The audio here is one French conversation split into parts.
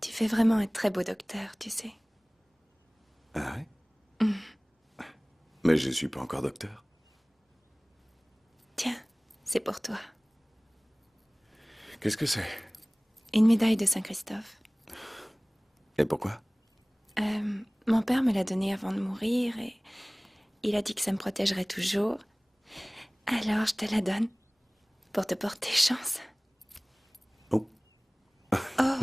Tu fais vraiment un très beau docteur, tu sais. Ah ouais? Mais je suis pas encore docteur. Tiens, c'est pour toi. Qu'est-ce que c'est? Une médaille de Saint-Christophe. Et pourquoi? Mon père me l'a donnée avant de mourir et il a dit que ça me protégerait toujours. Alors je te la donne pour te porter chance. Oh. Oh,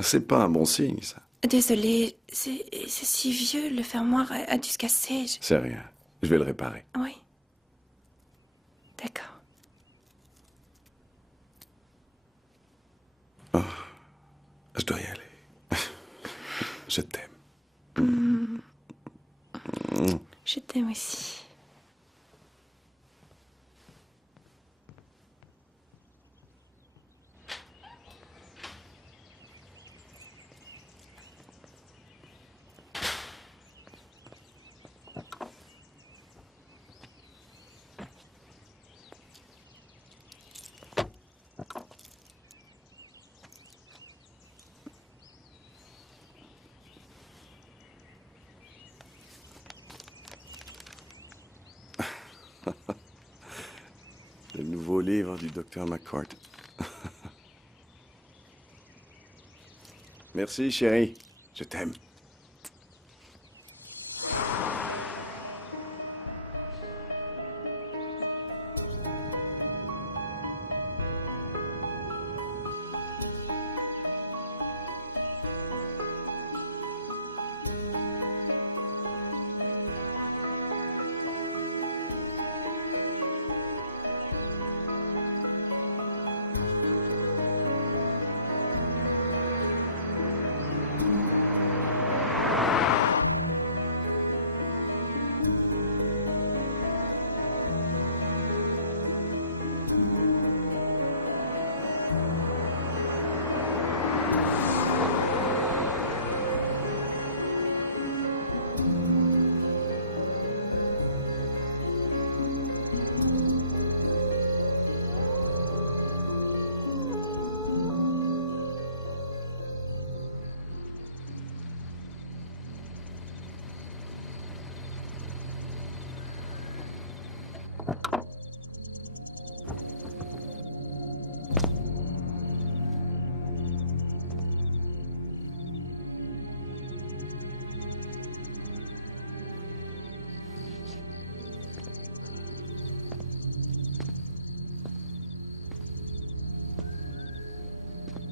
C'est pas un bon signe, ça. désolée, c'est si vieux, le fermoir a dû se casser. C'est rien. Je vais le réparer. Oui. D'accord. Je dois y aller. Je t'aime. Je t'aime aussi. Le nouveau livre du docteur McCourt. Merci, chérie. Je t'aime.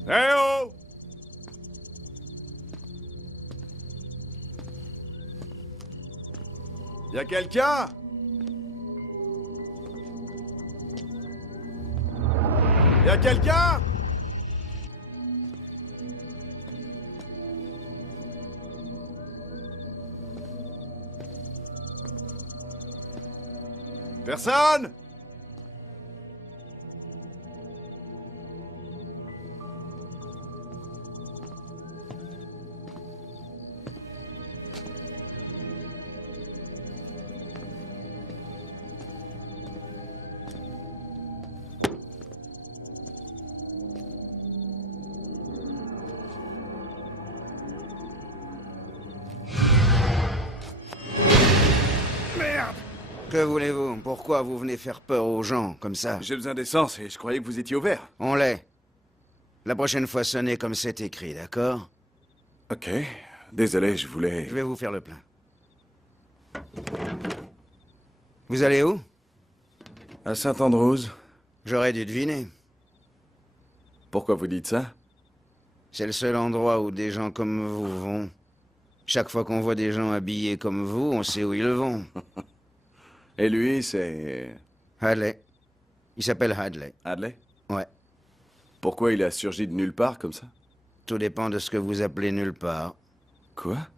Eh oh! Y'a quelqu'un? Y'a quelqu'un? Personne? Que voulez-vous? Pourquoi vous venez faire peur aux gens, comme ça? J'ai besoin d'essence et je croyais que vous étiez au vert. On l'est. La prochaine fois, sonnez comme c'est écrit, d'accord? Ok. Désolé, je voulais... Je vais vous faire le plein. Vous allez où? À Saint-Andrews. J'aurais dû deviner. Pourquoi vous dites ça? C'est le seul endroit où des gens comme vous vont. Chaque fois qu'on voit des gens habillés comme vous, on sait où ils vont. Et lui, c'est... Hadley. Il s'appelle Hadley. Hadley? Ouais. Pourquoi il a surgi de nulle part comme ça? Tout dépend de ce que vous appelez nulle part. Quoi?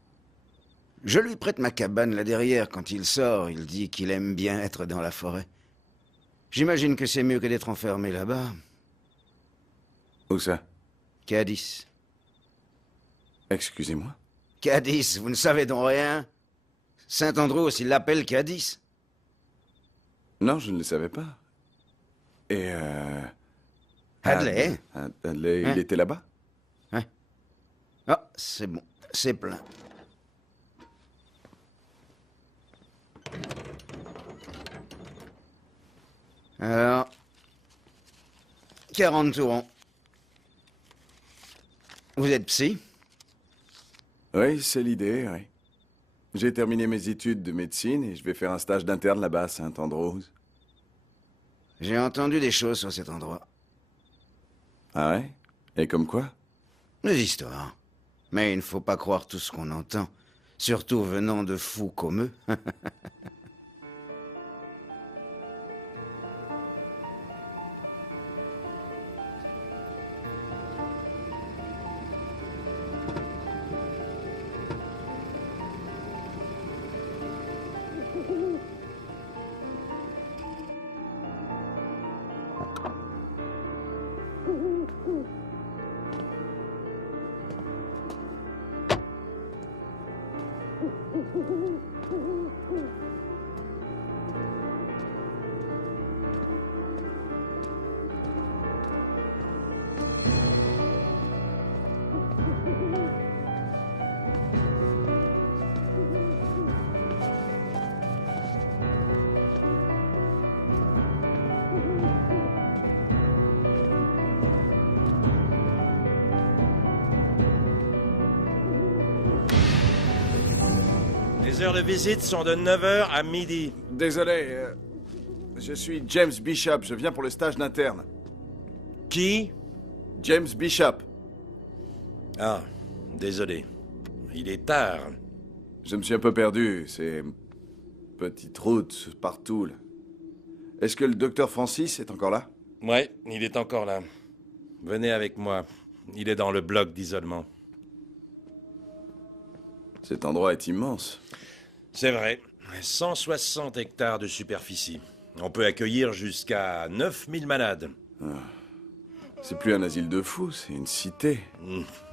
Je lui prête ma cabane là derrière. Quand il sort, il dit qu'il aime bien être dans la forêt. J'imagine que c'est mieux que d'être enfermé là-bas. Où ça? Cadiz. Excusez-moi? Cadiz, vous ne savez donc rien? Saint-Andrews, il l'appelle Cadiz. Non, je ne le savais pas. Et Hadley, Hadley, Hein? il était là-bas? Ah, c'est bon, c'est plein. Alors, 40 tourons. Vous êtes psy? Oui, c'est l'idée, oui. J'ai terminé mes études de médecine et je vais faire un stage d'interne là-bas à Saint-Andrews. J'ai entendu des choses sur cet endroit. Ah ouais? Et comme quoi? Des histoires. Mais il ne faut pas croire tout ce qu'on entend. Surtout venant de fous comme eux. Les heures de visite sont de 9h à midi. Désolé, je suis James Bishop, je viens pour le stage d'interne. Qui? James Bishop. Ah, désolé. Il est tard. Je me suis un peu perdu, c'est... petite route partout, là. Est-ce que le docteur Francis est encore là? Ouais, il est encore là. Venez avec moi. Il est dans le bloc d'isolement. Cet endroit est immense. C'est vrai. 160 hectares de superficie. On peut accueillir jusqu'à 9000 malades. C'est plus un asile de fous, c'est une cité.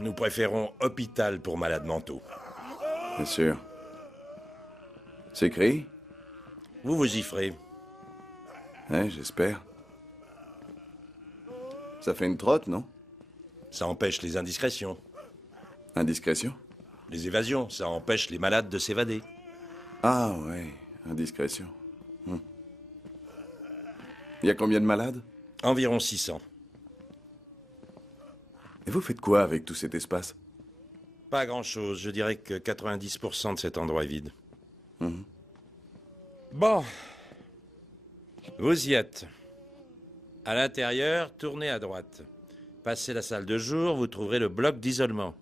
Nous préférons hôpital pour malades mentaux. Bien sûr. C'est écrit? Vous vous y ferez. Ouais, j'espère. Ça fait une trotte, non? Ça empêche les indiscrétions. Indiscrétion? Les évasions, ça empêche les malades de s'évader. Ah ouais, indiscrétion. Il y a combien de malades? Environ 600. Et vous faites quoi avec tout cet espace? Pas grand-chose. Je dirais que 90% de cet endroit est vide. Bon. Vous y êtes. À l'intérieur, tournez à droite. Passez la salle de jour, vous trouverez le bloc d'isolement.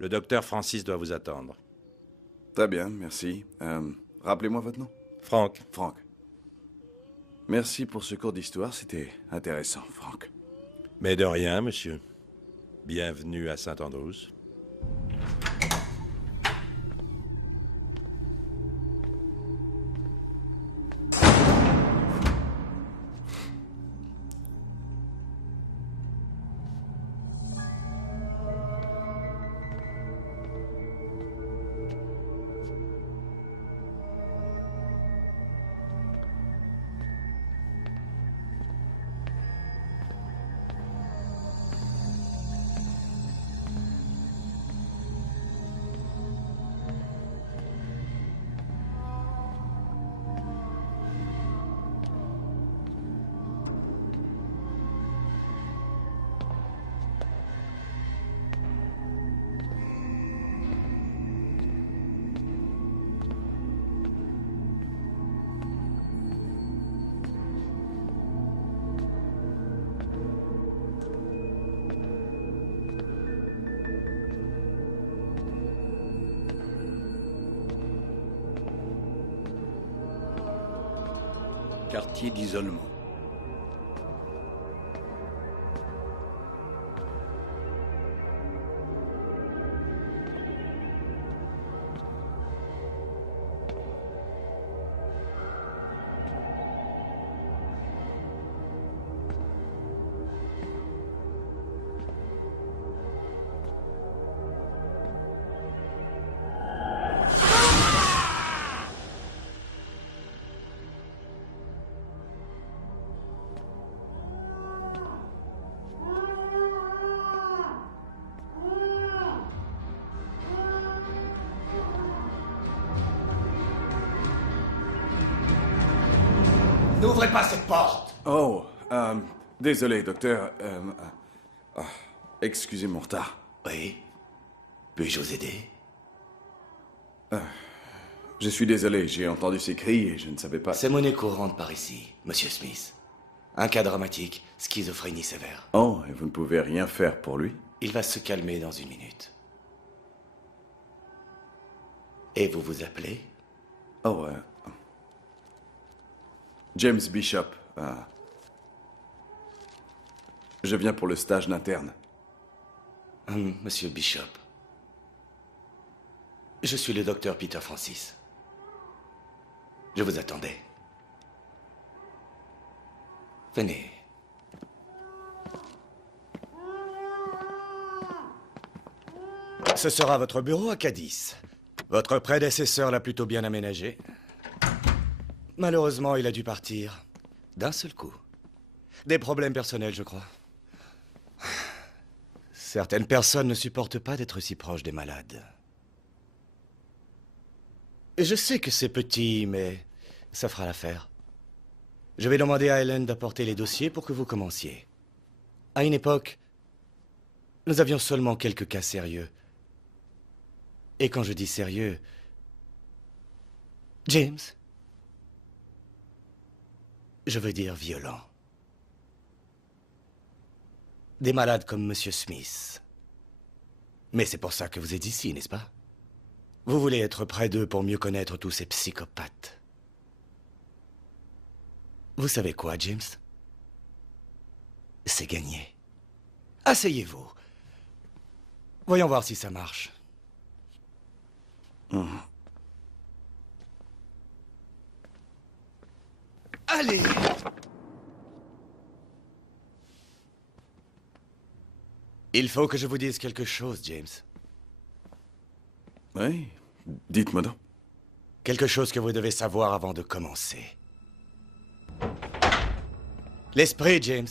Le docteur Francis doit vous attendre. Très bien, merci. Rappelez-moi votre nom. Franck. Franck. Merci pour ce cours d'histoire, c'était intéressant, Franck. Mais de rien, monsieur. Bienvenue à Saint-Andrews. quartier d'isolement. N'ouvrez pas cette porte! Oh, désolé, docteur. Excusez mon retard. Oui? Puis-je vous aider? Je suis désolé, j'ai entendu ces cris et je ne savais pas... C'est monnaie courante par ici, Monsieur Smith. Un cas dramatique, schizophrénie sévère. Oh, et vous ne pouvez rien faire pour lui? Il va se calmer dans 1 minute. Et vous vous appelez? Oh, James Bishop. Je viens pour le stage d'interne. Monsieur Bishop. Je suis le docteur Peter Francis. Je vous attendais. Venez. Ce sera votre bureau à Cadiz. Votre prédécesseur l'a plutôt bien aménagé. Malheureusement, il a dû partir. D'un seul coup. Des problèmes personnels, je crois. Certaines personnes ne supportent pas d'être si proches des malades. Je sais que c'est petit, mais ça fera l'affaire. Je vais demander à Helen d'apporter les dossiers pour que vous commenciez. À une époque, nous avions seulement quelques cas sérieux. Et quand je dis sérieux... James? Je veux dire violent. Des malades comme Monsieur Smith. Mais c'est pour ça que vous êtes ici, n'est-ce pas? Vous voulez être près d'eux pour mieux connaître tous ces psychopathes. Vous savez quoi, James? C'est gagné. Asseyez-vous. Voyons voir si ça marche. Allez! Il faut que je vous dise quelque chose, James. Oui, dites-moi donc. Quelque chose que vous devez savoir avant de commencer. L'esprit, James.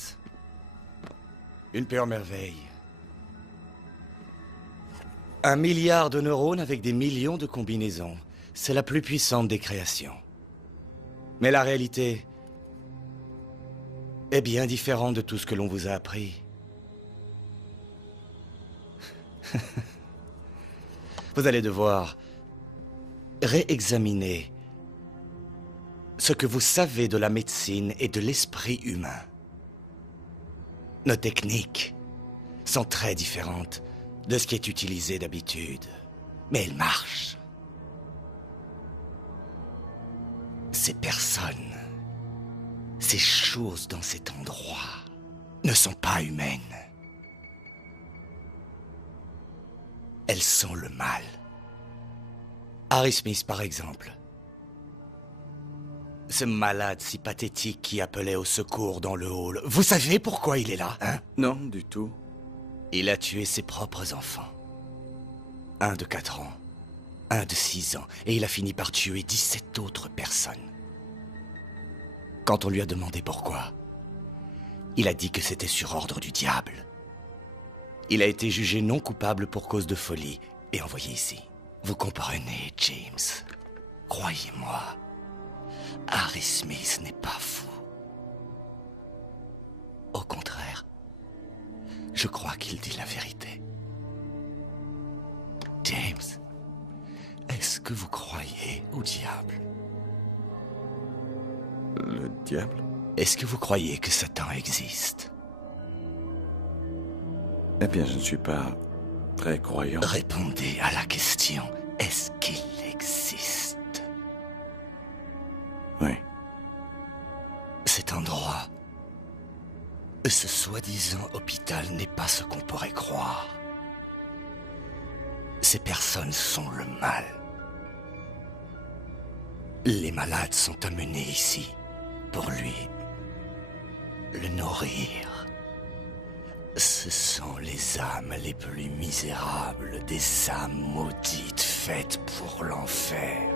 Une pure merveille. 1 milliard de neurones avec des millions de combinaisons. C'est la plus puissante des créations. Mais la réalité est bien différente de tout ce que l'on vous a appris. Vous allez devoir réexaminer ce que vous savez de la médecine et de l'esprit humain. Nos techniques sont très différentes de ce qui est utilisé d'habitude, mais elles marchent. Ces personnes, ces choses dans cet endroit ne sont pas humaines. Elles sont le mal. Harry Smith, par exemple. Ce malade si pathétique qui appelait au secours dans le hall. Vous savez pourquoi il est là, hein? Non, du tout. Il a tué ses propres enfants. Un de 4 ans, un de 6 ans, et il a fini par tuer 17 autres personnes. Quand on lui a demandé pourquoi, il a dit que c'était sur ordre du diable. Il a été jugé non coupable pour cause de folie et envoyé ici. Vous comprenez, James? Croyez-moi, Harry Smith n'est pas fou. Au contraire, je crois qu'il dit la vérité. James, est-ce que vous croyez au diable? Le diable? Est-ce que vous croyez que Satan existe? Eh bien, je ne suis pas très croyant. Répondez à la question. Est-ce qu'il existe? Oui. Cet endroit, ce soi-disant hôpital n'est pas ce qu'on pourrait croire. Ces personnes sont le mal. Les malades sont amenés ici pour lui le nourrir. Ce sont les âmes les plus misérables, des âmes maudites faites pour l'enfer.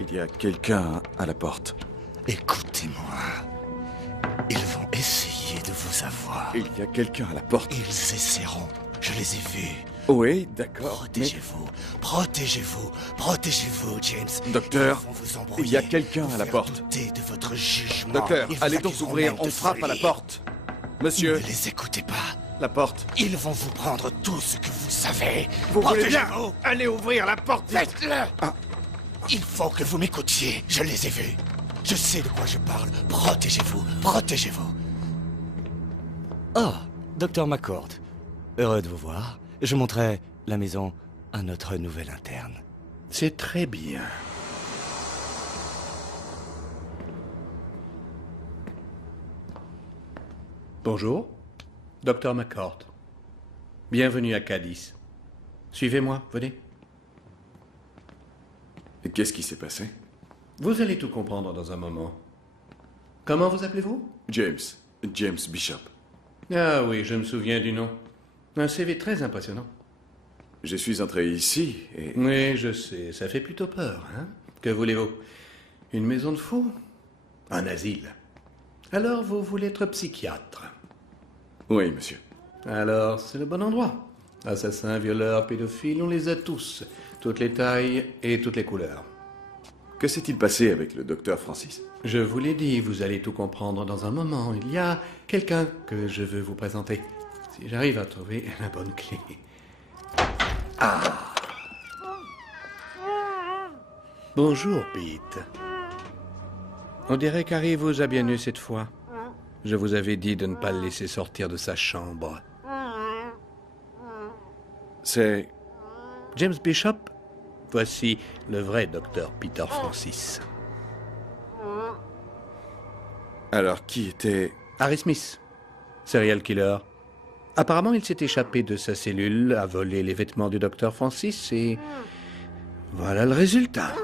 Il y a quelqu'un à la porte. Écoutez-moi. Ils vont essayer de vous avoir. Il y a quelqu'un à la porte. Ils essaieront. Je les ai vus. Oui, d'accord. Protégez-vous. Protégez-vous. Protégez-vous, James. Docteur, Ils vont vous embrouiller, il y a quelqu'un vous à la faire porte. douter de votre jugement. Docteur, Ils vous allez donc accuseront ouvrir. même On de frappe à la folie. porte. Monsieur, Ne les écoutez pas. la porte. Ils vont vous prendre tout ce que vous savez. Vous voulez bien Protégez-vous. Allez ouvrir la porte. Faites-le. Il faut que vous m'écoutiez. Je les ai vus. Je sais de quoi je parle. Protégez-vous. Protégez-vous. Oh, Docteur McCord. Heureux de vous voir. Je montrerai la maison à notre nouvel interne. C'est très bien. Bonjour, Docteur McCord. Bienvenue à Cadiz. Suivez-moi, venez. Et qu'est-ce qui s'est passé? Vous allez tout comprendre dans un moment. Comment vous appelez-vous? James Bishop. Ah oui, je me souviens du nom. Un CV très impressionnant. Je suis entré ici et... Oui, je sais, ça fait plutôt peur, hein? Que voulez-vous? Une maison de fous? Un asile? Alors vous voulez être psychiatre? Oui, monsieur. Alors, c'est le bon endroit. Assassins, violeurs, pédophiles, on les a tous. Toutes les tailles et toutes les couleurs. Que s'est-il passé avec le docteur Francis? Je vous l'ai dit, vous allez tout comprendre dans un moment. Il y a quelqu'un que je veux vous présenter. Si j'arrive à trouver la bonne clé. Ah! Bonjour, Pete. On dirait qu'Harry vous a bien eu cette fois. Je vous avais dit de ne pas le laisser sortir de sa chambre. C'est... James Bishop, voici le vrai docteur Peter Francis. Alors, qui était... Harry Smith, serial killer. Apparemment, il s'est échappé de sa cellule, a volé les vêtements du docteur Francis et... voilà le résultat.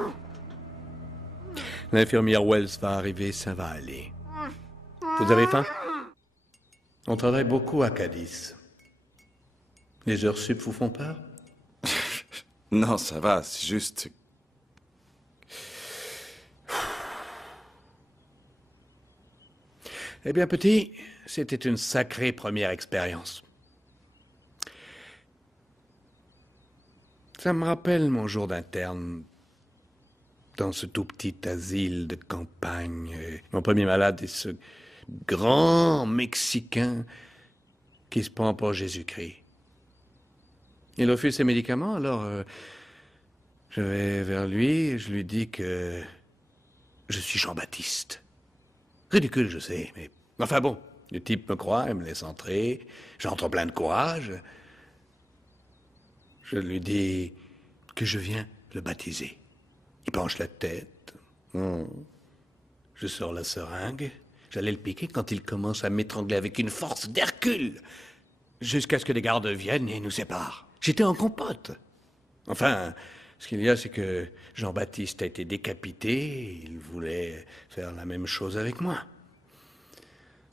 L'infirmière Wells va arriver, ça va aller. Vous avez faim? On travaille beaucoup à Cadiz. Les heures sup vous font peur? Non, ça va, c'est juste... Eh bien, petit, c'était une sacrée première expérience. Ça me rappelle mon jour d'interne dans ce tout petit asile de campagne. Mon premier malade est ce grand Mexicain qui se prend pour Jésus-Christ. Il refuse ses médicaments, alors je vais vers lui et je lui dis que je suis Jean-Baptiste. Ridicule, je sais, mais... Enfin bon, le type me croit et me laisse entrer. J'entre plein de courage. Je lui dis que je viens le baptiser. Il penche la tête. Je sors la seringue. J'allais le piquer quand il commence à m'étrangler avec une force d'Hercule. Jusqu'à ce que les gardes viennent et nous séparent. J'étais en compote. Enfin, ce qu'il y a, c'est que Jean-Baptiste a été décapité. Et il voulait faire la même chose avec moi.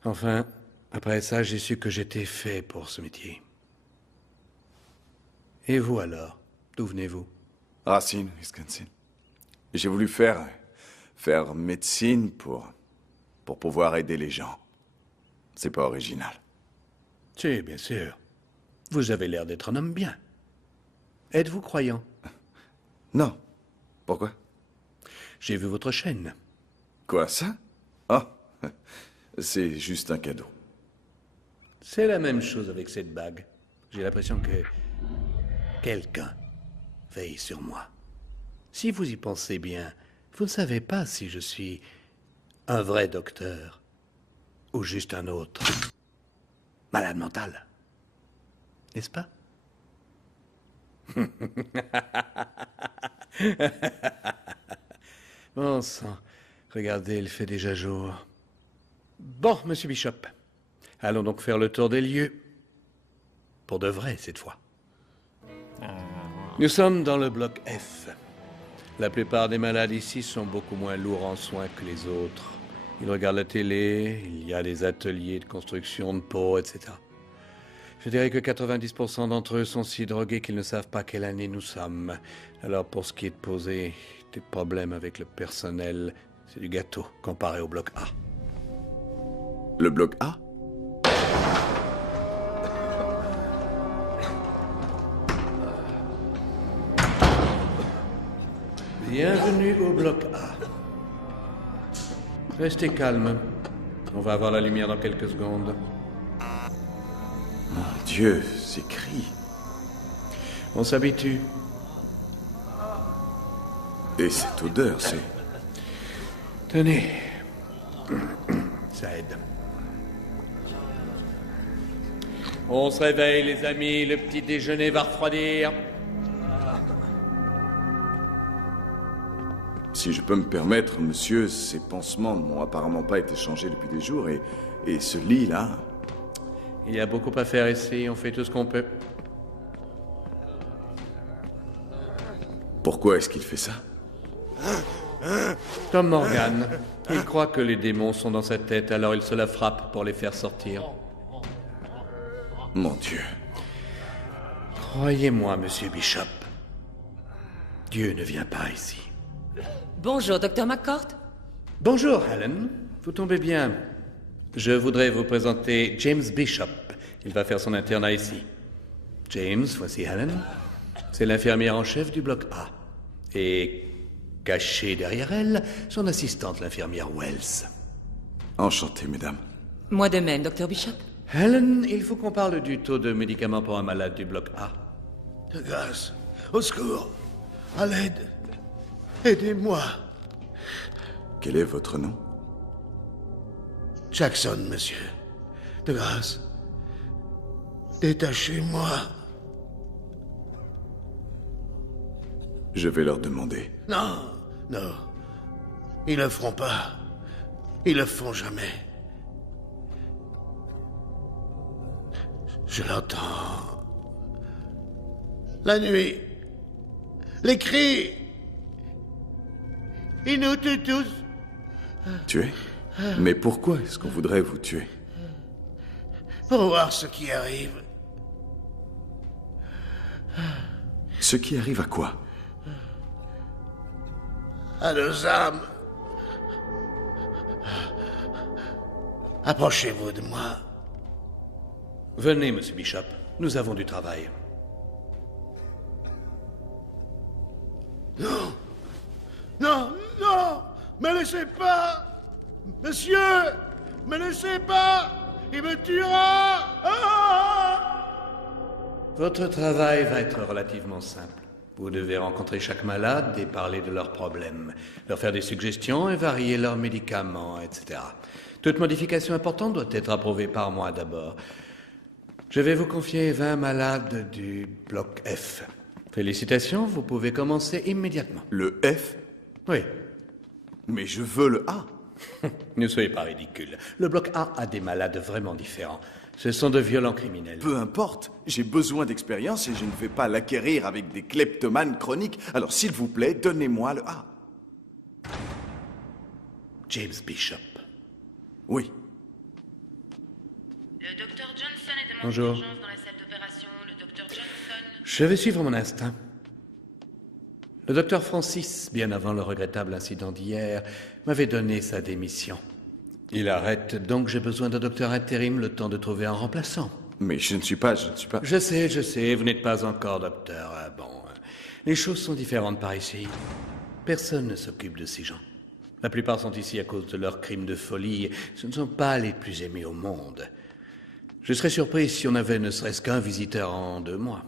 Enfin, après ça, j'ai su que j'étais fait pour ce métier. Et vous alors? D'où venez-vous? Racine, Wisconsin. J'ai voulu faire médecine pour pouvoir aider les gens. C'est pas original. Si, bien sûr. Vous avez l'air d'être un homme bien. Êtes-vous croyant? Non. Pourquoi? J'ai vu votre chaîne. Quoi, ça? Ah, c'est juste un cadeau. C'est la même chose avec cette bague. J'ai l'impression que quelqu'un veille sur moi. Si vous y pensez bien, vous ne savez pas si je suis un vrai docteur ou juste un autre malade mental. N'est-ce pas? Bon sang, Regardez, il fait déjà jour. Bon, monsieur Bishop, allons donc faire le tour des lieux. Pour de vrai, cette fois. Nous sommes dans le bloc F. La plupart des malades ici sont beaucoup moins lourds en soins que les autres. Ils regardent la télé, il y a des ateliers de construction de peau, etc. Je dirais que 90% d'entre eux sont si drogués qu'ils ne savent pas quelle année nous sommes. Alors pour ce qui est de poser des problèmes avec le personnel, c'est du gâteau comparé au bloc A. Le bloc A? Bienvenue au bloc A. Restez calme. On va avoir la lumière dans quelques secondes. Mon Dieu, ces cris. On s'habitue. Et cette odeur, c'est... Tenez. Ça aide. On se réveille, les amis. Le petit déjeuner va refroidir. Si je peux me permettre, monsieur, ces pansements n'ont apparemment pas été changés depuis des jours et ce lit-là... Il y a beaucoup à faire ici. On fait tout ce qu'on peut. Pourquoi est-ce qu'il fait ça? Tom Morgan. Il croit que les démons sont dans sa tête, alors il se la frappe pour les faire sortir. Mon Dieu. Croyez-moi, monsieur Bishop. Dieu ne vient pas ici. Bonjour, Dr. McCourt. Bonjour, Helen. Vous tombez bien. Je voudrais vous présenter James Bishop. Il va faire son internat ici. James, voici Helen. C'est l'infirmière en chef du bloc A. Et cachée derrière elle, son assistante, l'infirmière Wells. Enchanté, mesdames. Moi de même, Dr. Bishop. Helen, il faut qu'on parle du taux de médicaments pour un malade du bloc A. De grâce, au secours, à l'aide. Aidez-moi. Quel est votre nom? Jackson, monsieur. De grâce. Détachez-moi. Je vais leur demander. Non, non. Ils le feront pas. Ils le font jamais. Je l'entends. La nuit. Les cris. Ils nous tuent tous. Tuer? Mais pourquoi est-ce qu'on voudrait vous tuer? Pour voir ce qui arrive. Ce qui arrive à quoi? À nos âmes. Approchez-vous de moi. Venez, monsieur Bishop. Nous avons du travail. Non. Non, non. Me laissez pas. Monsieur, me laissez pas. Il me tuera. Votre travail va être relativement simple. Vous devez rencontrer chaque malade et parler de leurs problèmes, leur faire des suggestions et varier leurs médicaments, etc. Toute modification importante doit être approuvée par moi d'abord. Je vais vous confier 20 malades du bloc F. Félicitations, vous pouvez commencer immédiatement. Le F? Oui. Mais je veux le A. Ne soyez pas ridicule. Le bloc A a des malades vraiment différents. Ce sont de violents criminels. Peu importe, j'ai besoin d'expérience et je ne vais pas l'acquérir avec des kleptomanes chroniques. Alors s'il vous plaît, donnez-moi le A. James Bishop. Oui. Le docteur Johnson est demandé Bonjour. d'urgence dans la salle d'opération. Le docteur Johnson... Je vais suivre mon instinct. Le docteur Francis, bien avant le regrettable incident d'hier, m'avait donné sa démission. Il arrête, donc j'ai besoin d'un docteur intérim le temps de trouver un remplaçant. Mais je ne suis pas... Je sais, vous n'êtes pas encore docteur. Ah, bon, les choses sont différentes par ici. Personne ne s'occupe de ces gens. La plupart sont ici à cause de leurs crimes de folie. Ce ne sont pas les plus aimés au monde. Je serais surpris si on avait ne serait-ce qu'un visiteur en 2 mois.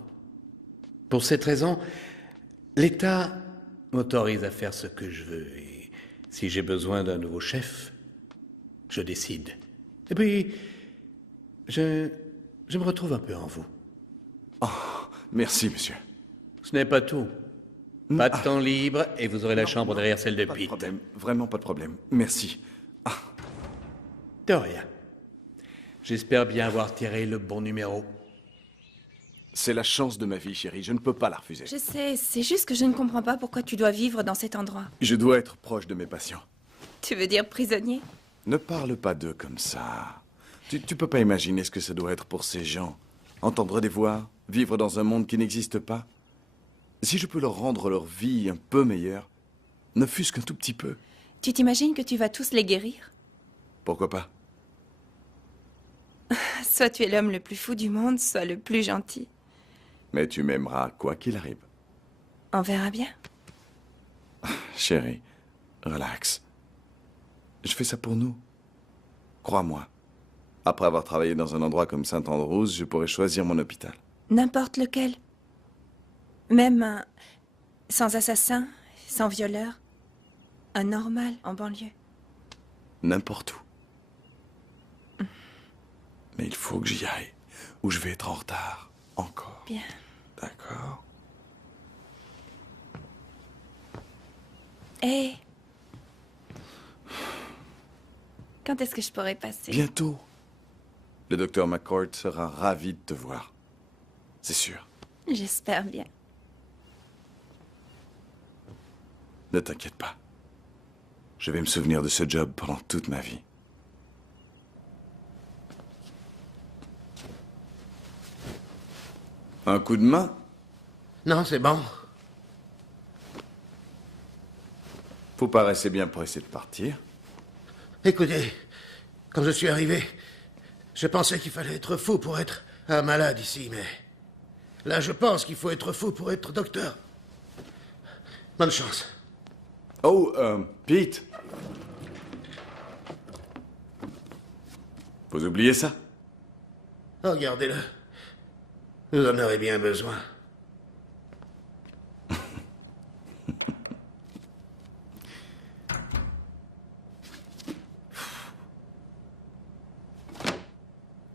Pour cette raison, l'État m'autorise à faire ce que je veux. Et si j'ai besoin d'un nouveau chef, je décide. Et puis, je me retrouve un peu en vous. Oh, merci, monsieur. Ce n'est pas tout. Pas de temps libre et vous aurez la chambre derrière celle de Pas de Pete. problème, vraiment pas de problème. Merci. De rien. J'espère bien avoir tiré le bon numéro. C'est la chance de ma vie, chérie. Je ne peux pas la refuser. Je sais, c'est juste que je ne comprends pas pourquoi tu dois vivre dans cet endroit. Je dois être proche de mes patients. Tu veux dire prisonnier? Ne parle pas d'eux comme ça. Tu peux pas imaginer ce que ça doit être pour ces gens. Entendre des voix, vivre dans un monde qui n'existe pas. Si je peux leur rendre leur vie un peu meilleure, ne fût-ce qu'un tout petit peu, Tu t'imagines que tu vas tous les guérir? pourquoi pas? Soit tu es l'homme le plus fou du monde, soit le plus gentil. Mais tu m'aimeras quoi qu'il arrive. On verra bien. Chérie, relax. Je fais ça pour nous. Crois-moi. Après avoir travaillé dans un endroit comme Saint-Andrews, je pourrais choisir mon hôpital. N'importe lequel. Même un... sans assassin, sans violeur. Un normal en banlieue. N'importe où. Mais il faut que j'y aille, ou je vais être en retard. Encore. Bien. D'accord. Hé. Quand est-ce que je pourrais passer? Bientôt. Le docteur McCord sera ravi de te voir. C'est sûr. J'espère bien. Ne t'inquiète pas. Je vais me souvenir de ce job pendant toute ma vie. Un coup de main? Non, c'est bon. Vous paraissez bien pressé de partir. Écoutez, quand je suis arrivé, je pensais qu'il fallait être fou pour être un malade ici, mais... Là, je pense qu'il faut être fou pour être docteur. Bonne chance. Oh, Pete. Vous oubliez ça? Regardez-le. Vous en aurez bien besoin.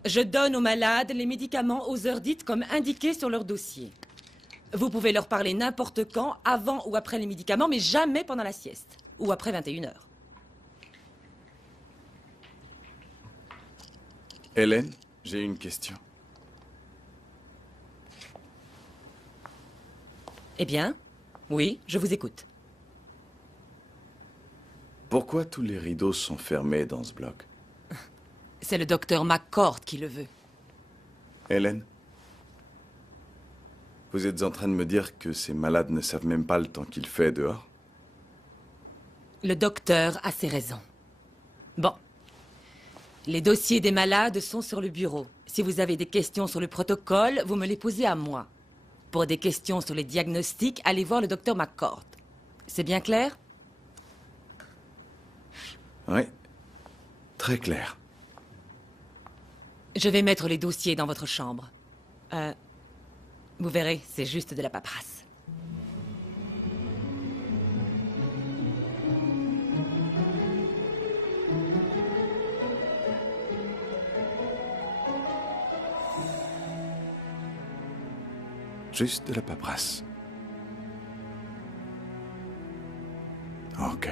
Je donne aux malades les médicaments aux heures dites comme indiqué sur leur dossier. Vous pouvez leur parler n'importe quand, avant ou après les médicaments, mais jamais pendant la sieste. Ou après 21 heures. Hélène, j'ai une question. Eh bien, oui, je vous écoute. Pourquoi tous les rideaux sont fermés dans ce bloc? C'est le docteur McCord qui le veut. Hélène, vous êtes en train de me dire que ces malades ne savent même pas le temps qu'il fait dehors? Le docteur a ses raisons. Bon. Les dossiers des malades sont sur le bureau. Si vous avez des questions sur le protocole, vous me les posez à moi. Pour des questions sur les diagnostics, allez voir le docteur McCord. C'est bien clair? Oui, très clair. Je vais mettre les dossiers dans votre chambre. Vous verrez, c'est juste de la paperasse. Juste de la paperasse. Ok.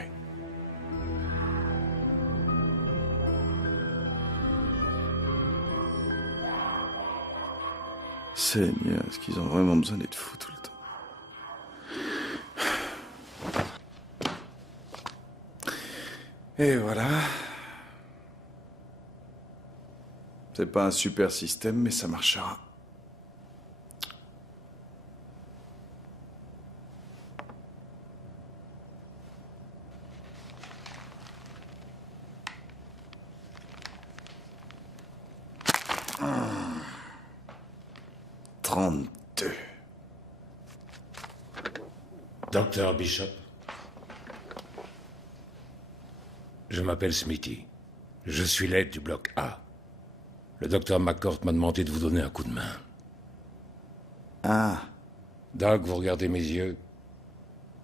Seigneur, est-ce qu'ils ont vraiment besoin d'être fous tout le temps? Et voilà. C'est pas un super système, mais ça marchera. Hum. 32. Docteur Bishop. Je m'appelle Smithy. Je suis l'aide du bloc A. Le docteur McCord m'a demandé de vous donner un coup de main. Ah. Doug, vous regardez mes yeux.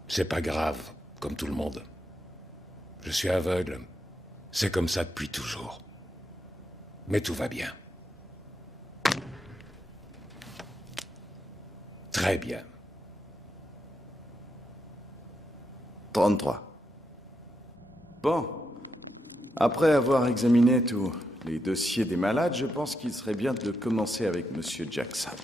C'est pas grave, comme tout le monde. Je suis aveugle. C'est comme ça depuis toujours. Mais tout va bien. Très bien. 33. Bon. Après avoir examiné tous les dossiers des malades, je pense qu'il serait bien de commencer avec Monsieur Jackson.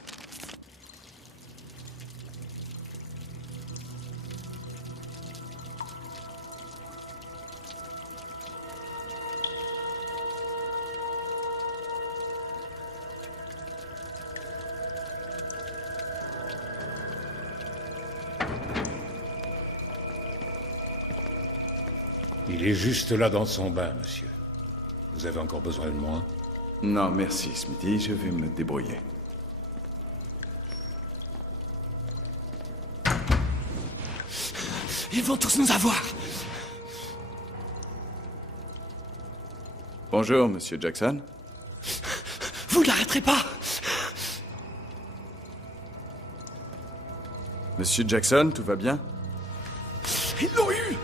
Il est juste là dans son bain, monsieur. Vous avez encore besoin de moi? Non, merci, Smithy. Je vais me débrouiller. Ils vont tous nous avoir. Bonjour, Monsieur Jackson. Vous ne l'arrêterez pas. Monsieur Jackson, tout va bien? Ils l'ont eu.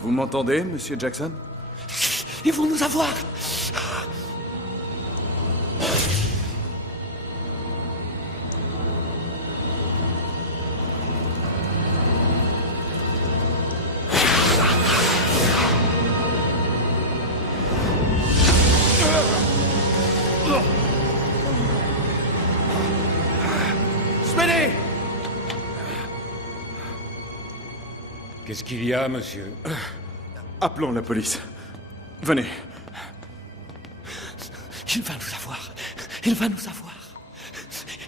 Vous m'entendez, Monsieur Jackson? Ils vont nous avoir. Smitty! Qu'est-ce qu'il y a, monsieur? Appelons la police. Venez. Il va nous avoir. Il va nous avoir.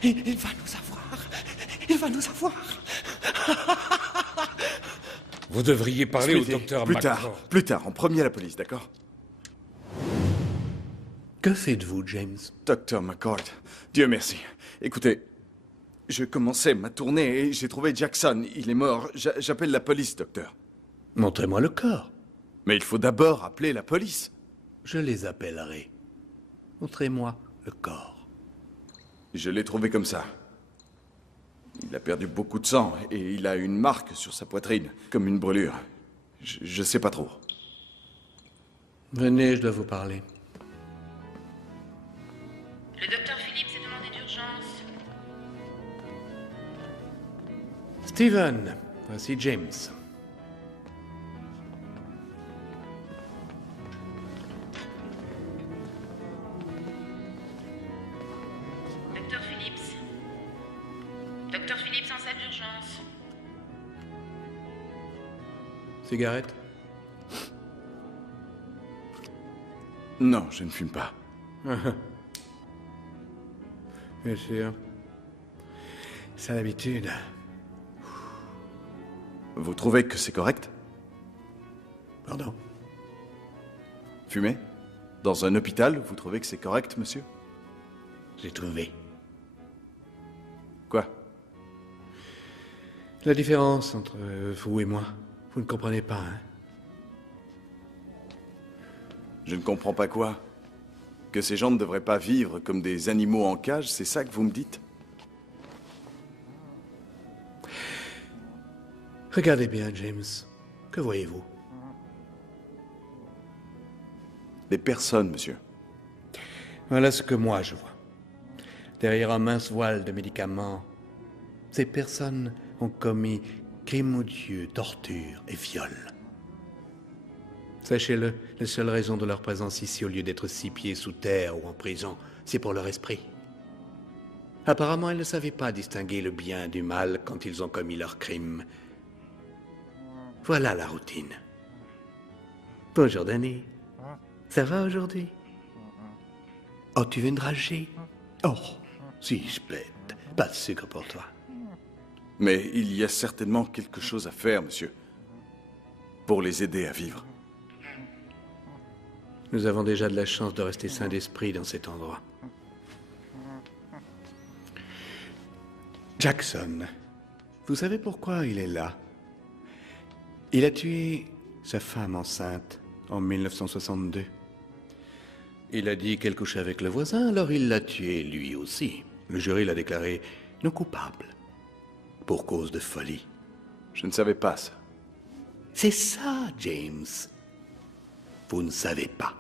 Il va nous avoir. Il va nous avoir. Vous devriez parler Smithy, au docteur plus McCord. tard, plus tard, en premier à la police, d'accord? Que faites-vous, James? Docteur McCord, Dieu merci. Écoutez, je commençais ma tournée et j'ai trouvé Jackson. Il est mort. J'appelle la police, docteur. Montrez-moi le corps. Mais il faut d'abord appeler la police. Je les appellerai. Montrez-moi le corps. Je l'ai trouvé comme ça. Il a perdu beaucoup de sang et il a une marque sur sa poitrine, comme une brûlure. Je sais pas trop. Venez, je dois vous parler. Le docteur Phillips est demandé d'urgence. Steven, voici James. Docteur Phillips. Docteur Phillips en salle d'urgence. Cigarette? Non, je ne fume pas. Bien sûr. C'est l'habitude. Vous trouvez que c'est correct? Pardon? Fumer? Dans un hôpital, vous trouvez que c'est correct, monsieur? J'ai trouvé. Quoi? La différence entre vous et moi. Vous ne comprenez pas, hein? Je ne comprends pas quoi. Que ces gens ne devraient pas vivre comme des animaux en cage, c'est ça que vous me dites? Regardez bien, James. Que voyez-vous? Des personnes, monsieur. Voilà ce que moi je vois. Derrière un mince voile de médicaments, ces personnes ont commis crimes odieux, torture et viol. Sachez-le, la seule raison de leur présence ici, au lieu d'être 6 pieds sous terre ou en prison, c'est pour leur esprit. Apparemment, ils ne savaient pas distinguer le bien du mal quand ils ont commis leurs crimes. Voilà la routine. Bonjour, Danny. Ça va aujourd'hui? Oh, tu veux une dragée? Oh, si je plaide. Pas de sucre pour toi. Mais il y a certainement quelque chose à faire, monsieur. Pour les aider à vivre. Nous avons déjà de la chance de rester sains d'esprit dans cet endroit. Jackson, vous savez pourquoi il est là? Il a tué sa femme enceinte en 1962. Il a dit qu'elle couchait avec le voisin, alors il l'a tué lui aussi. Le jury l'a déclaré non coupable, pour cause de folie. Je ne savais pas ça. C'est ça, James. Vous ne savez pas.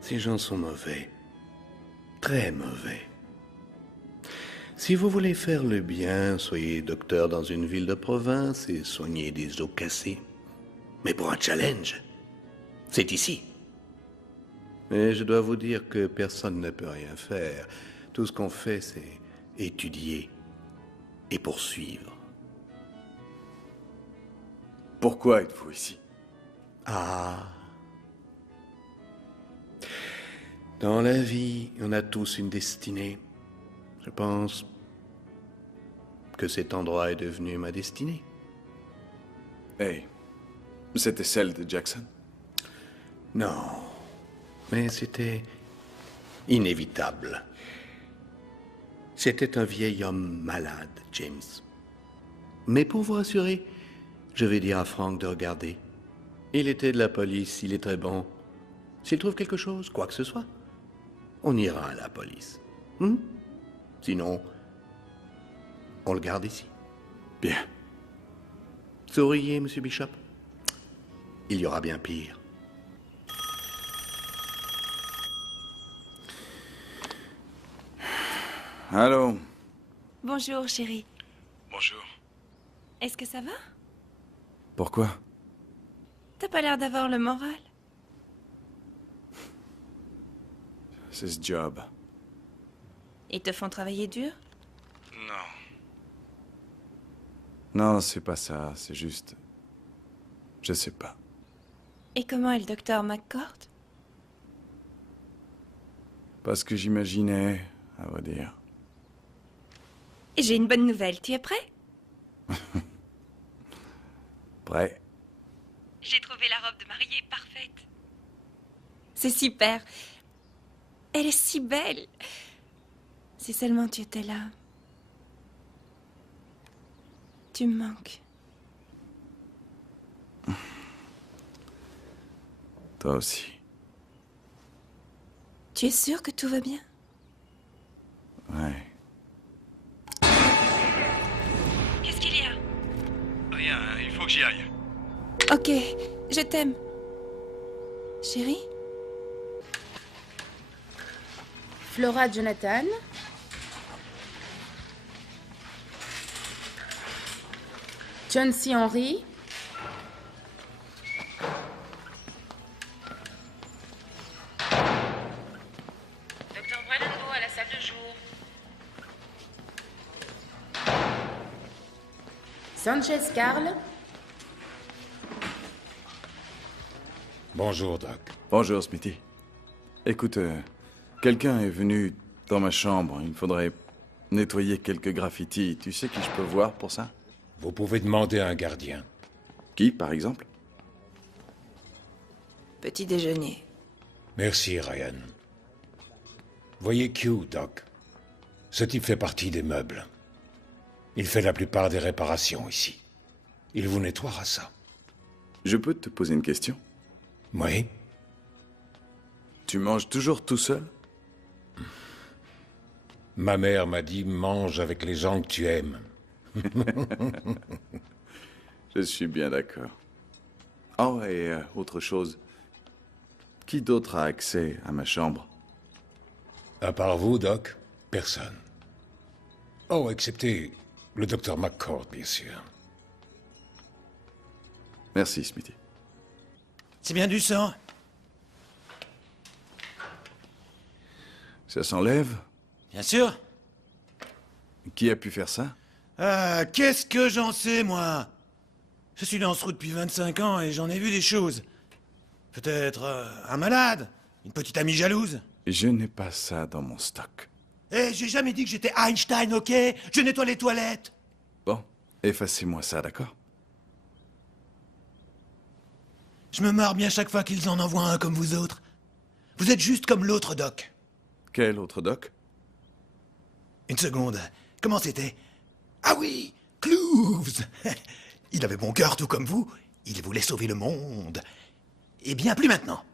Ces gens sont mauvais. Très mauvais. Si vous voulez faire le bien, soyez docteur dans une ville de province et soignez des os cassés. Mais pour un challenge, c'est ici. Mais je dois vous dire que personne ne peut rien faire. Tout ce qu'on fait, c'est étudier et poursuivre. Pourquoi êtes-vous ici? Ah. Dans la vie, on a tous une destinée. Je pense que cet endroit est devenu ma destinée. Hey, c'était celle de Jackson? Non, mais c'était inévitable. C'était un vieil homme malade, James. Mais pour vous rassurer, je vais dire à Frank de regarder. Il était de la police, il est très bon. S'il trouve quelque chose, quoi que ce soit, on ira à la police. Sinon, on le garde ici. Bien. Souriez, Monsieur Bishop. Il y aura bien pire. Allô? Bonjour, chérie. Bonjour. Est-ce que ça va? Pourquoi? T'as pas l'air d'avoir le moral. C'est ce job. Ils te font travailler dur? Non, c'est pas ça, c'est juste... Je sais pas. Et comment est le docteur McCord? Pas ce que j'imaginais, à vrai dire. J'ai une bonne nouvelle, tu es prêt? Prêt? J'ai trouvé la robe de mariée parfaite. C'est super. Elle est si belle. Si seulement tu étais là. Tu me manques. Toi aussi. Tu es sûr que tout va bien? Ouais. Qu'est-ce qu'il y a? Rien, il faut que j'y aille. Ok, je t'aime. Chérie? Flora Jonathan. John C. Henry. Docteur Brandenburg à la salle de jour. Sanchez Carl. Bonjour, Doc. Bonjour, Smithy. Écoute, quelqu'un est venu dans ma chambre. Il me faudrait nettoyer quelques graffitis. Tu sais qui je peux voir pour ça? Vous pouvez demander à un gardien. Qui, par exemple? Petit déjeuner. Merci, Ryan. Voyez Q, Doc. Ce type fait partie des meubles. Il fait la plupart des réparations ici. Il vous nettoiera ça. Je peux te poser une question? Oui. Tu manges toujours tout seul? Ma mère m'a dit, mange avec les gens que tu aimes. Je suis bien d'accord. Oh, et autre chose. Qui d'autre a accès à ma chambre? À part vous, Doc, personne. Oh, excepté le docteur McCord, bien sûr. Merci, Smithy. C'est bien du sang. Ça s'enlève? Bien sûr. Qui a pu faire ça? Qu'est-ce que j'en sais, moi? Je suis dans ce trou depuis 25 ans et j'en ai vu des choses. Peut-être un malade, une petite amie jalouse. Je n'ai pas ça dans mon stock. Eh, j'ai jamais dit que j'étais Einstein, ok? Je nettoie les toilettes. Bon, effacez-moi ça, d'accord? Je me marre bien chaque fois qu'ils en envoient un comme vous autres. Vous êtes juste comme l'autre doc. Quel autre doc? Une seconde. Comment c'était? Ah oui, Cloves. Il avait bon cœur tout comme vous. Il voulait sauver le monde. Eh bien, plus maintenant.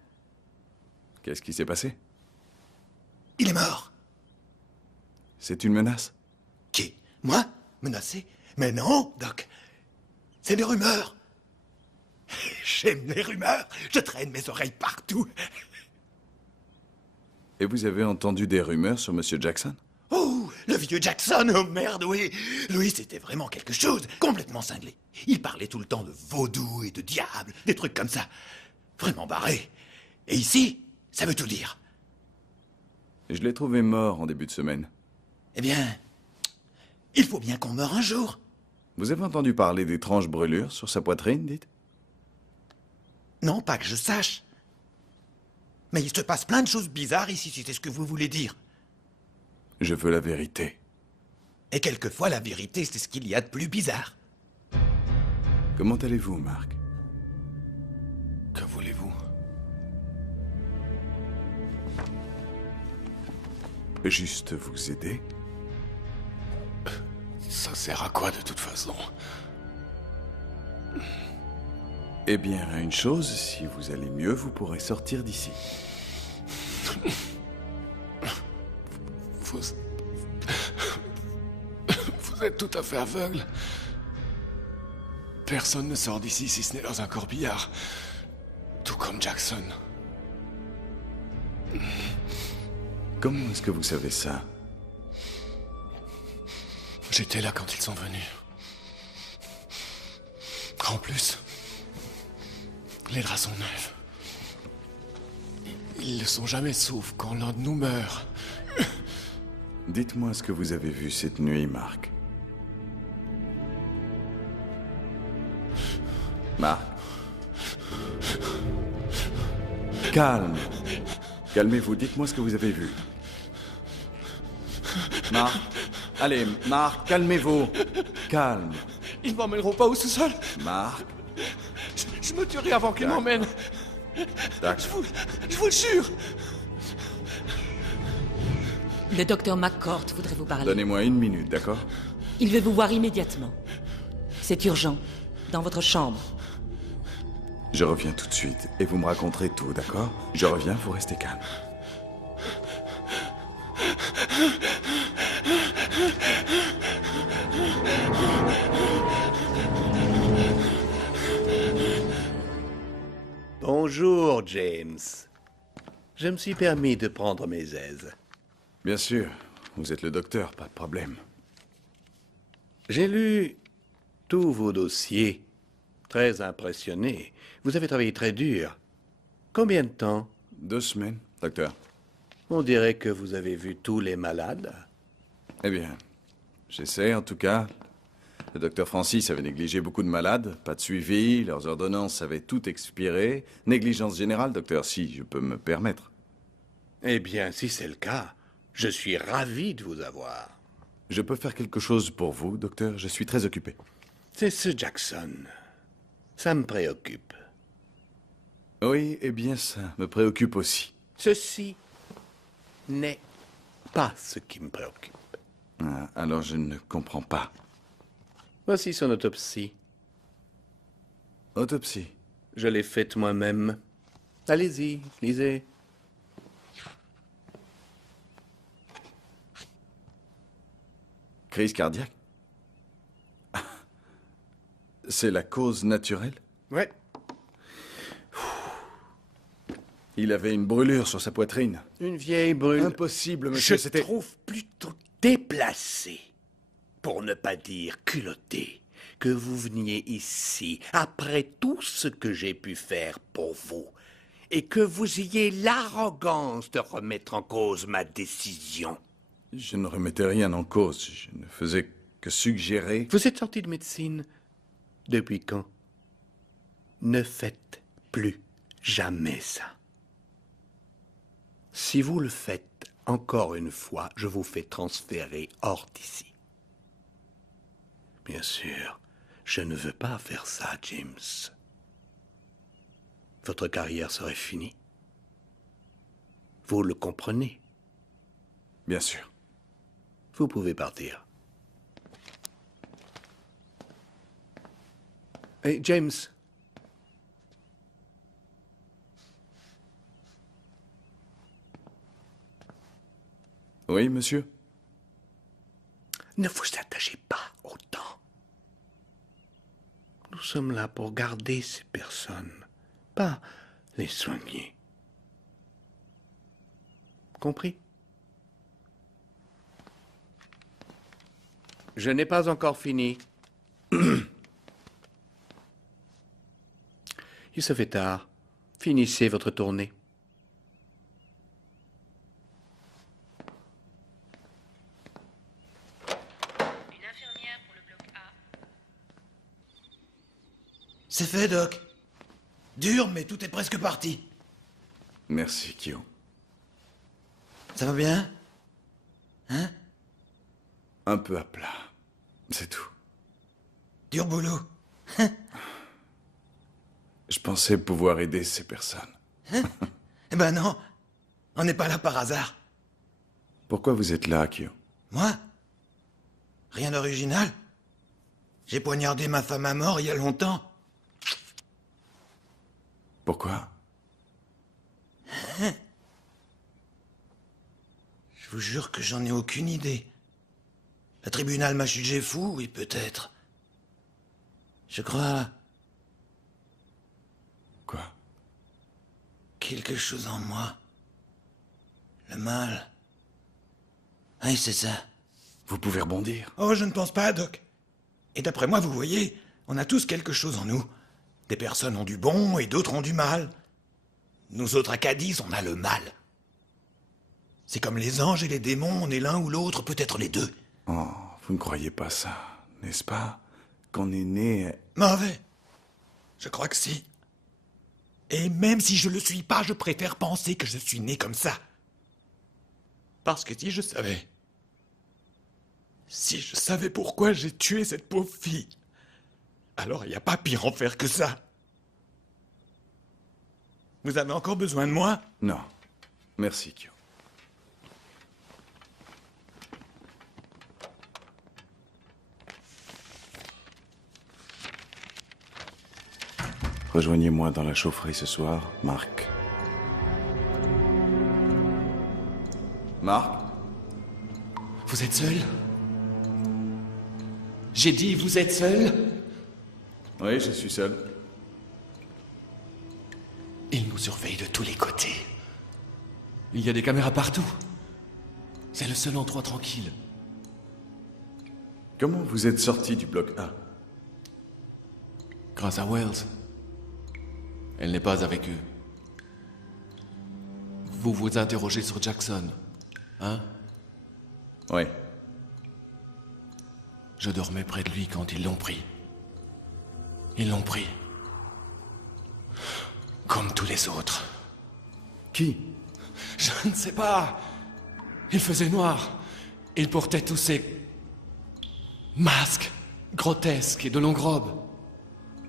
Qu'est-ce qui s'est passé? Il est mort. C'est une menace? Qui? Moi? Menacé? Mais non, Doc. C'est des rumeurs. J'aime les rumeurs. Je traîne mes oreilles partout. Et vous avez entendu des rumeurs sur Monsieur Jackson? Oh, Le vieux Jackson, oh merde, oui. Lui, c'était vraiment quelque chose, complètement cinglé. Il parlait tout le temps de vaudou et de diable, des trucs comme ça. Vraiment barré. Et ici, ça veut tout dire. Je l'ai trouvé mort en début de semaine. Eh bien, il faut bien qu'on meure un jour. Vous avez entendu parler d'étranges brûlures sur sa poitrine, dites? Non, pas que je sache. Mais il se passe plein de choses bizarres ici, si c'est ce que vous voulez dire. Je veux la vérité. Et quelquefois, la vérité, c'est ce qu'il y a de plus bizarre. Comment allez-vous, Marc? Que voulez-vous? Juste vous aider? Ça sert à quoi de toute façon? Eh bien, une chose, si vous allez mieux, vous pourrez sortir d'ici. Vous êtes tout à fait aveugle. Personne ne sort d'ici si ce n'est dans un corbillard. Tout comme Jackson. Comment est-ce que vous savez ça? J'étais là quand ils sont venus. En plus, les draps sont neufs. Ils ne sont jamais sauf quand l'un de nous meurt. Dites-moi ce que vous avez vu cette nuit, Marc. Marc? Calme. Calmez-vous, dites-moi ce que vous avez vu. Marc? Allez, Marc, calmez-vous. Calme. Ils ne m'emmèneront pas au sous-sol. Marc? Je me tuerai avant qu'ils m'emmènent. D'accord. Je vous le jure. Le docteur McCourt voudrait vous parler. Donnez-moi 1 minute, d'accord? Il veut vous voir immédiatement. C'est urgent. Dans votre chambre. Je reviens tout de suite et vous me raconterez tout, d'accord? Je reviens, vous restez calme. Bonjour, James. Je me suis permis de prendre mes aises. Bien sûr, vous êtes le docteur, pas de problème. J'ai lu tous vos dossiers. Très impressionné. Vous avez travaillé très dur. Combien de temps? 2 semaines, docteur. On dirait que vous avez vu tous les malades. Eh bien, j'essaie en tout cas. Le docteur Francis avait négligé beaucoup de malades, pas de suivi, leurs ordonnances avaient tout expiré. Négligence générale, docteur, si je peux me permettre. Eh bien, si c'est le cas, je suis ravi de vous avoir. Je peux faire quelque chose pour vous, docteur? Je suis très occupé. C'est ce Jackson. Ça me préoccupe. Oui, eh bien, ça me préoccupe aussi. Ceci n'est pas ce qui me préoccupe. Ah, alors je ne comprends pas. Voici son autopsie. Autopsie? Je l'ai faite moi-même. Allez-y, lisez. Crise cardiaque? C'est la cause naturelle? Ouais. Il avait une brûlure sur sa poitrine. Une vieille brûlure. Impossible, monsieur, Je trouve plutôt déplacé, pour ne pas dire culotté, que vous veniez ici, après tout ce que j'ai pu faire pour vous, et que vous ayez l'arrogance de remettre en cause ma décision. Je ne remettais rien en cause. Je ne faisais que suggérer... Vous êtes sorti de médecine depuis quand? Ne faites plus jamais ça. Si vous le faites encore une fois, je vous fais transférer hors d'ici. Bien sûr, je ne veux pas faire ça, James. Votre carrière serait finie. Vous le comprenez? Bien sûr. Vous pouvez partir. Hey, James. Oui, monsieur? Ne vous attachez pas au temps. Nous sommes là pour garder ces personnes, pas les soigner. Compris? Je n'ai pas encore fini. Il se fait tard. Finissez votre tournée. Une infirmière pour le bloc A. C'est fait, Doc. Dur, mais tout est presque parti. Merci, Kyo. Ça va bien? Hein? Un peu à plat. C'est tout. Dur boulot. Je pensais pouvoir aider ces personnes. Eh ben non. On n'est pas là par hasard. Pourquoi vous êtes là, Kyo? Moi? Rien d'original. J'ai poignardé ma femme à mort il y a longtemps. Pourquoi? Je vous jure que j'en ai aucune idée. Le tribunal m'a jugé fou, oui, peut-être. Je crois... Quoi? Quelque chose en moi. Le mal. Oui, c'est ça. Vous pouvez rebondir. Oh, je ne pense pas, Doc. Et d'après moi, vous voyez, on a tous quelque chose en nous. Des personnes ont du bon et d'autres ont du mal. Nous autres Acadies, on a le mal. C'est comme les anges et les démons, on est l'un ou l'autre, peut-être les deux. Oh, vous ne croyez pas ça, n'est-ce pas? Qu'on est né... Mauvais. Je crois que si. Et même si je le suis pas, je préfère penser que je suis né comme ça. Parce que si je savais... Si je savais pourquoi j'ai tué cette pauvre fille, alors il n'y a pas pire enfer que ça. Vous avez encore besoin de moi? Non. Merci, Kyo. Rejoignez-moi dans la chaufferie ce soir, Marc. Marc? Vous êtes seul? J'ai dit, vous êtes seul? Oui, je suis seul. Il nous surveille de tous les côtés. Il y a des caméras partout. C'est le seul endroit tranquille. Comment vous êtes sorti du bloc A? Grâce à Wells. Elle n'est pas avec eux. Vous vous interrogez sur Jackson, hein? Oui. Je dormais près de lui quand ils l'ont pris. Ils l'ont pris. Comme tous les autres. Qui? Je ne sais pas. Il faisait noir. Il portait tous ces masques grotesques et de longues robes.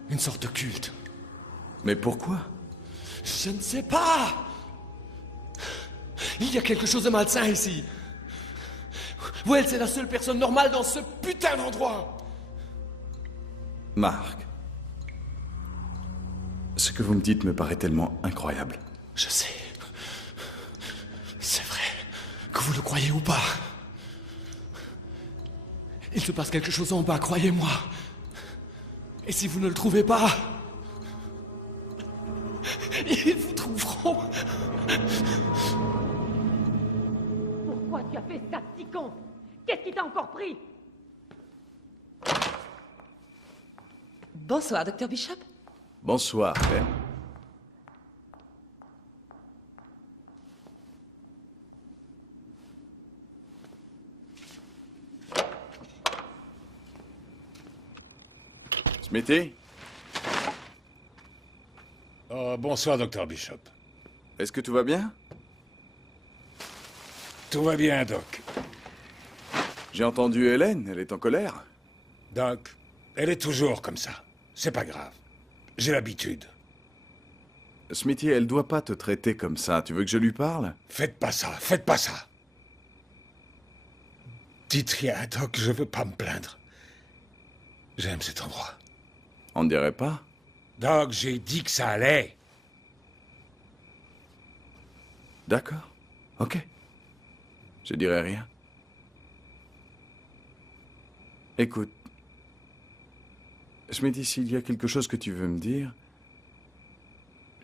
Une sorte de culte. Mais pourquoi? Je ne sais pas. Il y a quelque chose de malsain ici. Wells est la seule personne normale dans ce putain d'endroit. Marc. Ce que vous me dites me paraît tellement incroyable. Je sais. C'est vrai. Que vous le croyez ou pas. Il se passe quelque chose en bas, croyez-moi. Et si vous ne le trouvez pas... ils vous trouveront. Pourquoi tu as fait ça, petit con? Qu'est-ce qui t'a encore pris? Bonsoir, Dr. Bishop. Bonsoir, Ben. Smithy? Bonsoir, Dr. Bishop. Est-ce que tout va bien? Tout va bien, Doc. J'ai entendu Hélène, elle est en colère. Doc, elle est toujours comme ça. C'est pas grave. J'ai l'habitude. Smithy, elle doit pas te traiter comme ça. Tu veux que je lui parle? Faites pas ça, faites pas ça. Dites rien, Doc, je veux pas me plaindre. J'aime cet endroit. On ne dirait pas. Doc, j'ai dit que ça allait. D'accord. Ok. Je dirai rien. Écoute. Smithy, s'il y a quelque chose que tu veux me dire,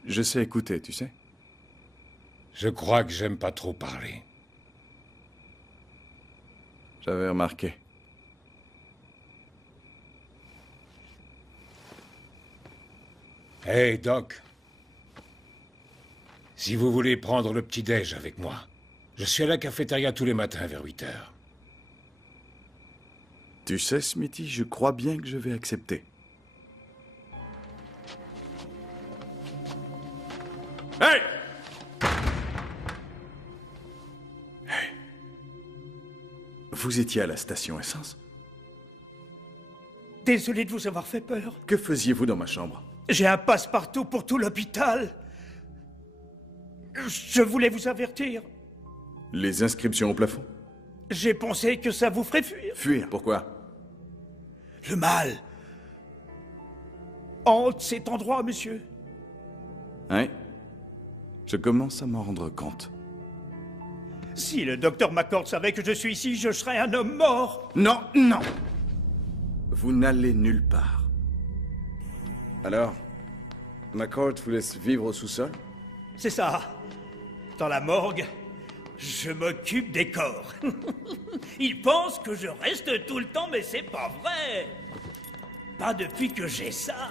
je sais écouter, tu sais. Je crois que j'aime pas trop parler. J'avais remarqué. Hey, Doc. Si vous voulez prendre le petit-déj avec moi, je suis à la cafétéria tous les matins vers 8 heures. Tu sais, Smithy, je crois bien que je vais accepter. Hey! Hey! Vous étiez à la station essence? Désolé de vous avoir fait peur. Que faisiez-vous dans ma chambre? J'ai un passe-partout pour tout l'hôpital. Je voulais vous avertir. Les inscriptions au plafond? J'ai pensé que ça vous ferait fuir. Fuir? Pourquoi? Le mal hante cet endroit, monsieur. Hein? Je commence à m'en rendre compte. Si le docteur McCord savait que je suis ici, je serais un homme mort. Non, non! Vous n'allez nulle part. Alors, McCord vous laisse vivre au sous-sol? C'est ça. Dans la morgue, je m'occupe des corps. Ils pensent que je reste tout le temps, mais c'est pas vrai. Pas depuis que j'ai ça.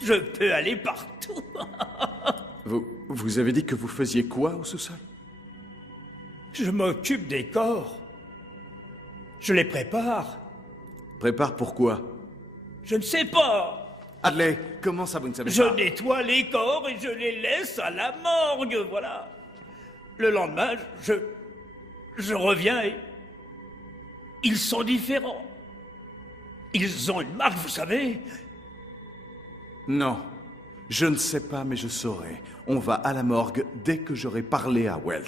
Je peux aller partout. Vous avez dit que vous faisiez quoi au sous-sol? Je m'occupe des corps. Je les prépare. Prépare pourquoi? Je ne sais pas. Adley, comment ça vous ne savez Je pas? nettoie les corps et je les laisse à la morgue, voilà. Le lendemain, je reviens et... ils sont différents. Ils ont une marque, vous savez. Non, je ne sais pas, mais je saurai. On va à la morgue dès que j'aurai parlé à Wells.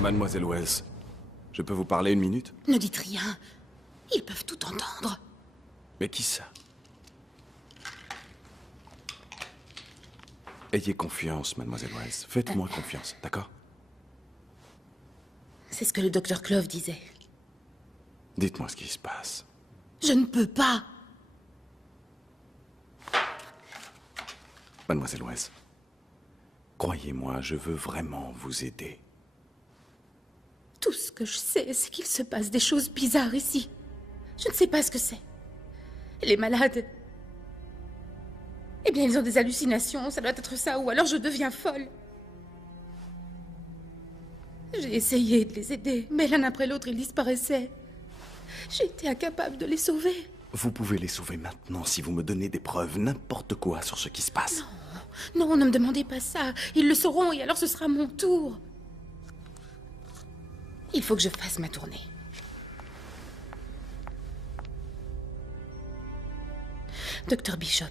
Mademoiselle Wells, je peux vous parler une minute? Ne dites rien. Ils peuvent tout entendre. Mais qui ça? Ayez confiance, mademoiselle Wells. Faites-moi confiance, d'accord? C'est ce que le docteur Clove disait. Dites-moi ce qui se passe. Je ne peux pas. Mademoiselle Wells, croyez-moi, je veux vraiment vous aider. Tout ce que je sais, c'est qu'il se passe des choses bizarres ici. Je ne sais pas ce que c'est. Les malades... Eh bien, ils ont des hallucinations, ça doit être ça, ou alors je deviens folle. J'ai essayé de les aider, mais l'un après l'autre, ils disparaissaient. J'ai été incapable de les sauver. Vous pouvez les sauver maintenant si vous me donnez des preuves, n'importe quoi sur ce qui se passe. Non, ne me demandez pas ça. Ils le sauront et alors ce sera mon tour. Il faut que je fasse ma tournée. Docteur Bishop,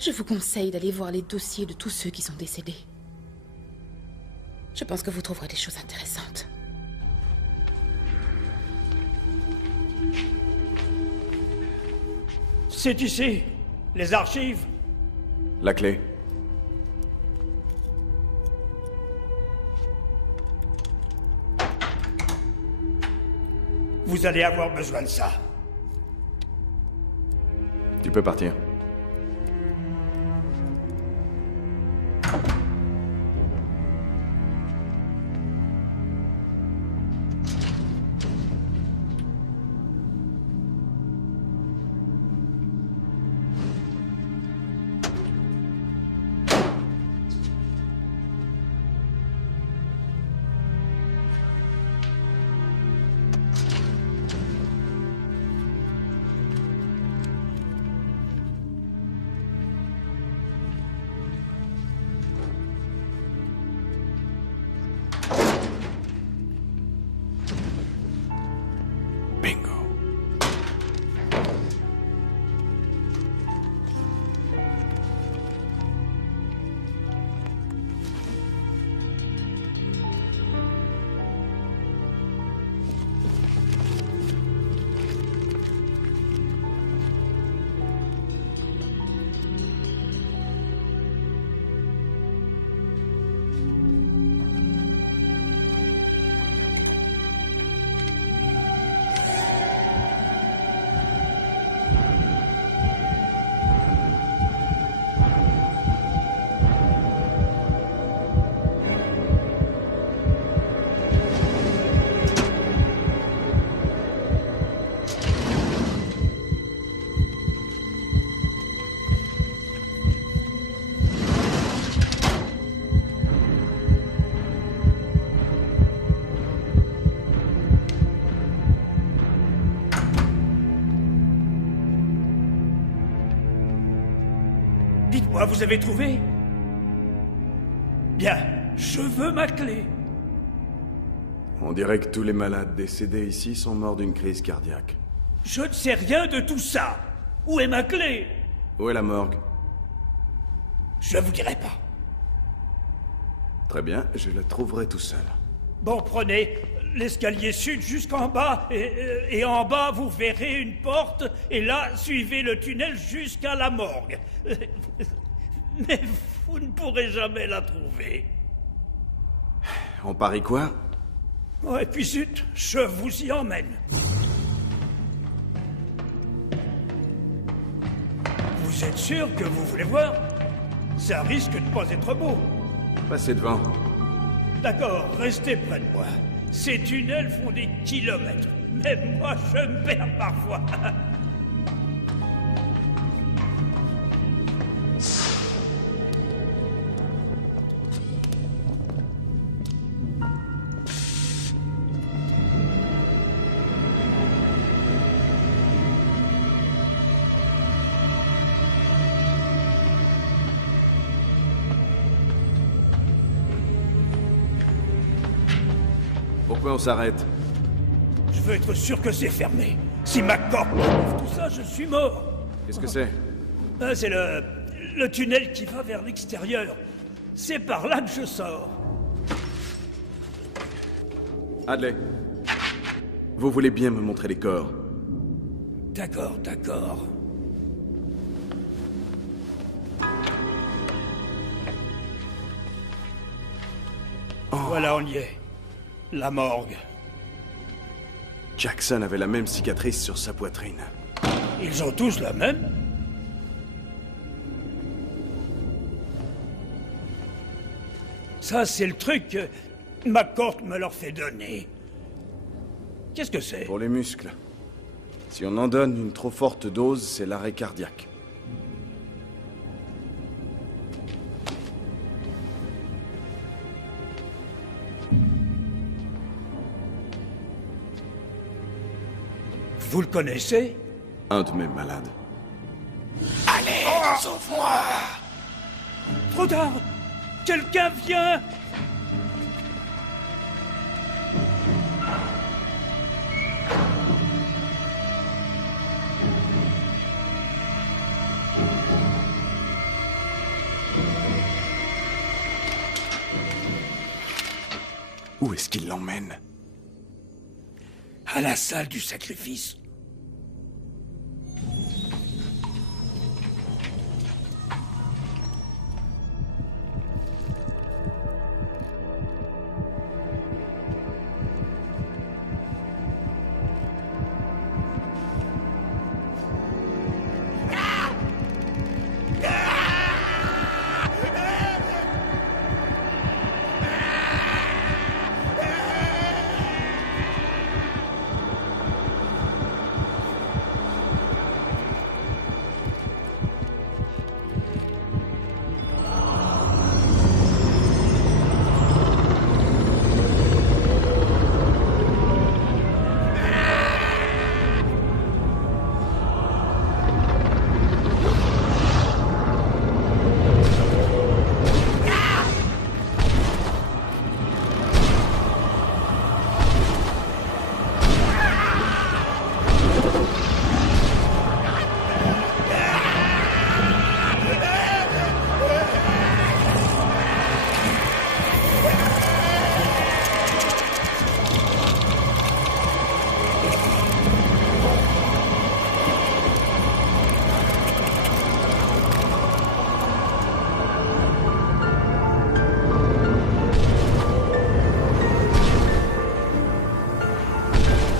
je vous conseille d'aller voir les dossiers de tous ceux qui sont décédés. Je pense que vous trouverez des choses intéressantes. C'est ici, les archives. La clé. Vous allez avoir besoin de ça. Tu peux partir. Dites-moi, vous avez trouvé? Bien, je veux ma clé. On dirait que tous les malades décédés ici sont morts d'une crise cardiaque. Je ne sais rien de tout ça. Où est ma clé? Où est la morgue? Je vous dirai pas. Très bien, je la trouverai tout seul. Bon, prenez l'escalier sud jusqu'en bas, et en bas, vous verrez une porte, et là, suivez le tunnel jusqu'à la morgue. Mais vous ne pourrez jamais la trouver. On parie quoi? Oh, et puis zut, je vous y emmène. Vous êtes sûr que vous voulez voir? Ça risque de pas être beau. Passez devant. D'accord, restez près de moi. Ces tunnels font des kilomètres. Même moi, je me perds parfois. Pourquoi on s'arrête? Je veux être sûr que c'est fermé. Si ma corde trouve tout ça, je suis mort. Qu'est-ce que c'est? C'est le tunnel qui va vers l'extérieur. C'est par là que je sors. Hadley, vous voulez bien me montrer les corps? D'accord, d'accord. Voilà, on y est. La morgue. Jackson avait la même cicatrice sur sa poitrine. Ils ont tous la même? Ça, c'est le truc que McCourt me leur fait donner. Qu'est-ce que c'est? Pour les muscles. Si on en donne une trop forte dose, c'est l'arrêt cardiaque. Vous le connaissez? Un de mes malades. Allez, sauve-moi! Trop tard! Quelqu'un vient! Où est-ce qu'il l'emmène? À la salle du sacrifice.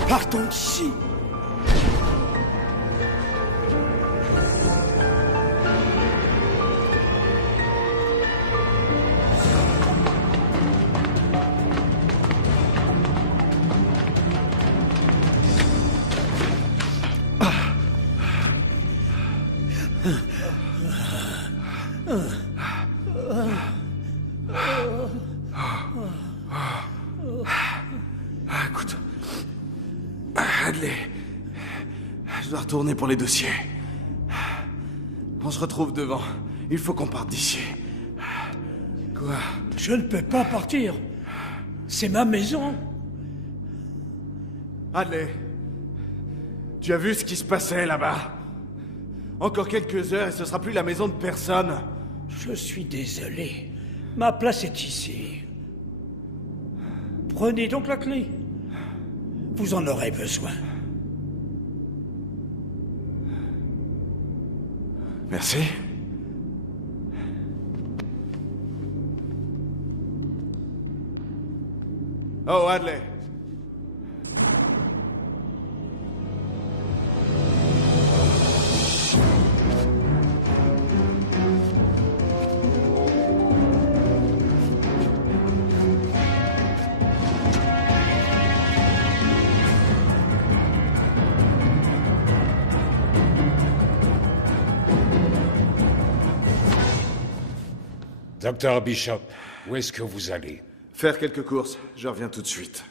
Partons d'ici. Écoute. Hadley. Je dois retourner pour les dossiers. On se retrouve devant. Il faut qu'on parte d'ici. Quoi? Je ne peux pas partir. C'est ma maison. Hadley, tu as vu ce qui se passait là-bas? Encore quelques heures et ce sera plus la maison de personne. Je suis désolé. Ma place est ici. Prenez donc la clé. Vous en aurez besoin. Merci. Oh, Hadley. Docteur Bishop, où est-ce que vous allez? Faire quelques courses. Je reviens tout de suite.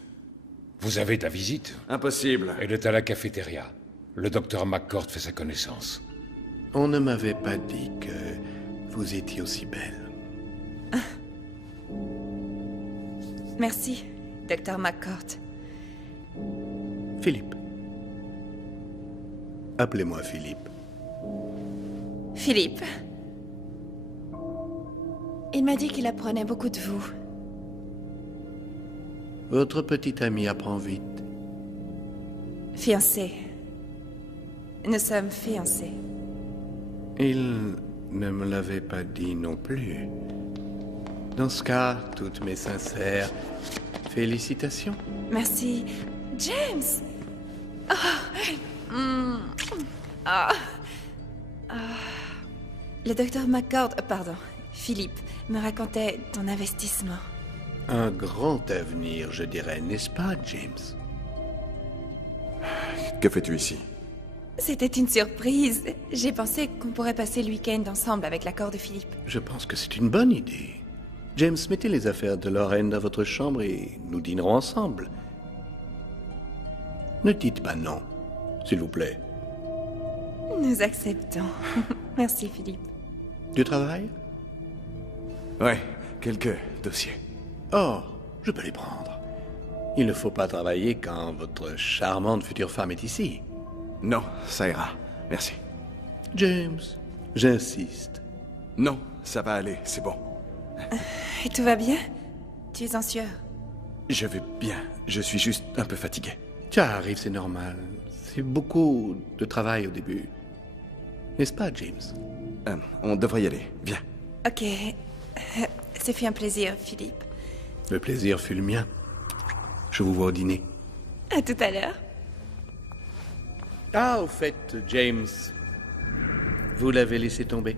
Vous avez de la visite? Impossible. Elle est à la cafétéria. Le docteur McCord fait sa connaissance. On ne m'avait pas dit que vous étiez aussi belle. Merci, Dr. McCord. Philippe. Appelez-moi Philippe. Philippe. Il m'a dit qu'il apprenait beaucoup de vous. Votre petit ami apprend vite. Fiancés. Nous sommes fiancés. Il ne me l'avait pas dit non plus. Dans ce cas, toutes mes sincères félicitations. Merci. James! Oh. Ah. Ah. Le docteur McCord, pardon, Philippe, me racontait ton investissement. Un grand avenir, je dirais, n'est-ce pas, James? Que fais-tu ici? C'était une surprise. J'ai pensé qu'on pourrait passer le week-end ensemble avec l'accord de Philippe. Je pense que c'est une bonne idée. James, mettez les affaires de Lorraine dans votre chambre et nous dînerons ensemble. Ne dites pas non, s'il vous plaît. Nous acceptons. Merci, Philippe. Du travail? Ouais, quelques dossiers. Oh, je peux les prendre. Il ne faut pas travailler quand votre charmante future femme est ici. Non, ça ira. Merci. James, j'insiste. Non, ça va aller, c'est bon. Et tout va bien? Tu es en sueur? Je vais bien. Je suis juste un peu fatigué. Ça arrive, c'est normal. C'est beaucoup de travail au début. N'est-ce pas, James? On devrait y aller. Viens. Ok. C'est fait un plaisir, Philippe. Le plaisir fut le mien. Je vous vois au dîner. À tout à l'heure. Ah, au fait, James, vous l'avez laissé tomber.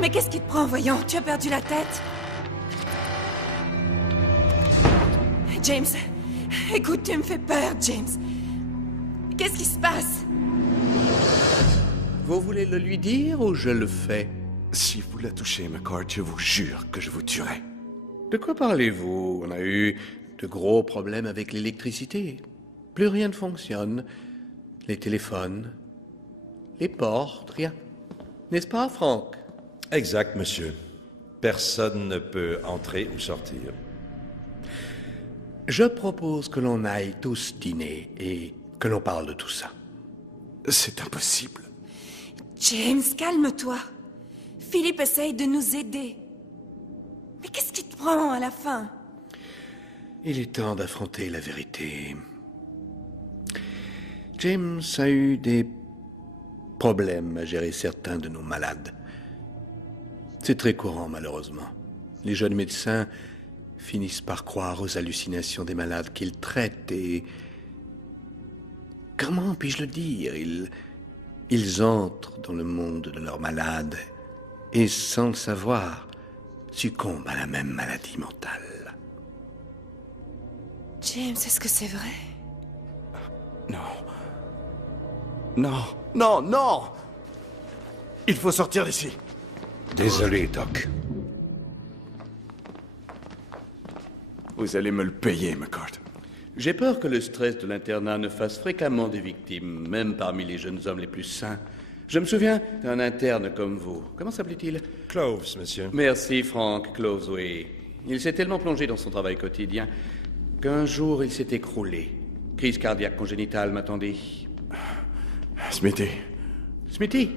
Mais qu'est-ce qui te prend, voyons? Tu as perdu la tête? James, écoute, tu me fais peur, James. Qu'est-ce qui se passe? Vous voulez le lui dire ou je le fais? Si vous la touchez, McCord, je vous jure que je vous tuerai. De quoi parlez-vous? On a eu de gros problèmes avec l'électricité. Plus rien ne fonctionne. Les téléphones, les portes, rien. N'est-ce pas, Franck? Exact, monsieur. Personne ne peut entrer ou sortir. Je propose que l'on aille tous dîner et que l'on parle de tout ça. C'est impossible. James, calme-toi. Philippe essaye de nous aider. Mais qu'est-ce qui te prend à la fin? Il est temps d'affronter la vérité. James a eu des problèmes à gérer certains de nos malades. C'est très courant, malheureusement. Les jeunes médecins finissent par croire aux hallucinations des malades qu'ils traitent et... Comment puis-je le dire? Ils entrent dans le monde de leurs malades et, sans le savoir, succombent à la même maladie mentale. James, est-ce que c'est vrai? Non. Non, non, non! Il faut sortir d'ici. Désolé, Doc. Vous allez me le payer, McCord. J'ai peur que le stress de l'internat ne fasse fréquemment des victimes, même parmi les jeunes hommes les plus sains. Je me souviens d'un interne comme vous. Comment s'appelait-il? Cloves, monsieur. Merci, Frank Cloves, oui. Il s'est tellement plongé dans son travail quotidien qu'un jour il s'est écroulé. Crise cardiaque congénitale m'attendait. Smithy. Smithy?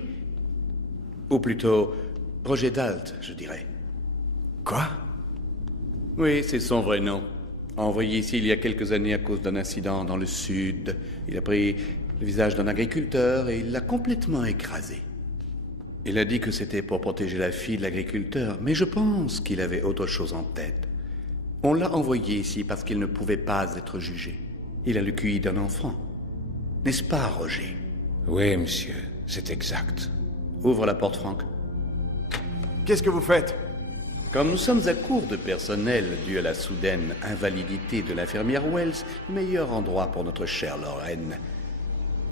Ou plutôt, Roger Dalt, je dirais. Quoi? Oui, c'est son vrai nom. Envoyé ici il y a quelques années à cause d'un incident dans le sud. Il a pris le visage d'un agriculteur et il l'a complètement écrasé. Il a dit que c'était pour protéger la fille de l'agriculteur, mais je pense qu'il avait autre chose en tête. On l'a envoyé ici parce qu'il ne pouvait pas être jugé. Il a le QI d'un enfant. N'est-ce pas, Roger? Oui, monsieur, c'est exact. Ouvre la porte, Frank. Qu'est-ce que vous faites? Comme nous sommes à court de personnel dû à la soudaine invalidité de l'infirmière Wells, le meilleur endroit pour notre chère Lorraine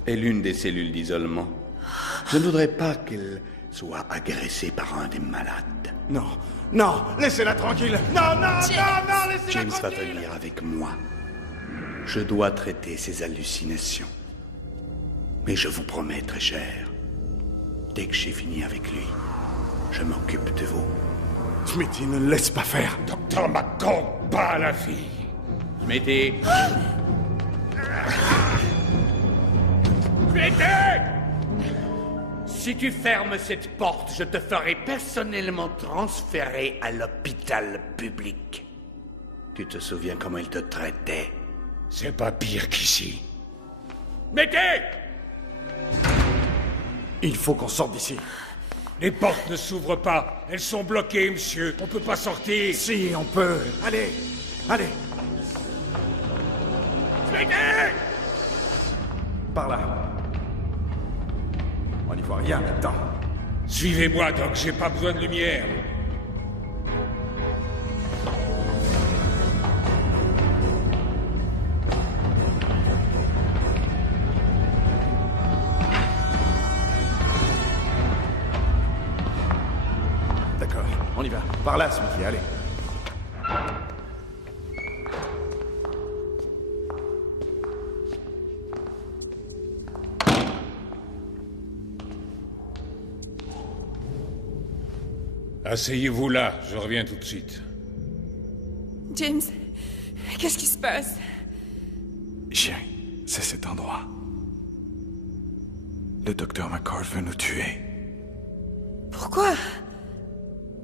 est l'une des cellules d'isolement. Je ne voudrais pas qu'elle soit agressée par un des malades. Non, non, laissez-la tranquille. Non, non, non, non, laissez-la James va tranquille. venir avec moi. Je dois traiter ses hallucinations. Mais je vous promets, très cher, dès que j'ai fini avec lui, je m'occupe de vous. Smithy, ne le laisse pas faire. Docteur McCord, pas la fille. Smithy. Smithy! Si tu fermes cette porte, je te ferai personnellement transférer à l'hôpital public. Tu te souviens comment il te traitait? C'est pas pire qu'ici. Smithy! Il faut qu'on sorte d'ici. Les portes ne s'ouvrent pas. Elles sont bloquées, monsieur. On peut pas sortir. Si, on peut. Allez, allez. Smithy! Par là. On n'y voit rien là-dedans. Suivez-moi, Doc. J'ai pas besoin de lumière. D'accord, on y va. Par là, Smithy, allez. Asseyez-vous là. Je reviens tout de suite. James, qu'est-ce qui se passe? Chérie, c'est cet endroit. Le docteur McCord veut nous tuer. Pourquoi?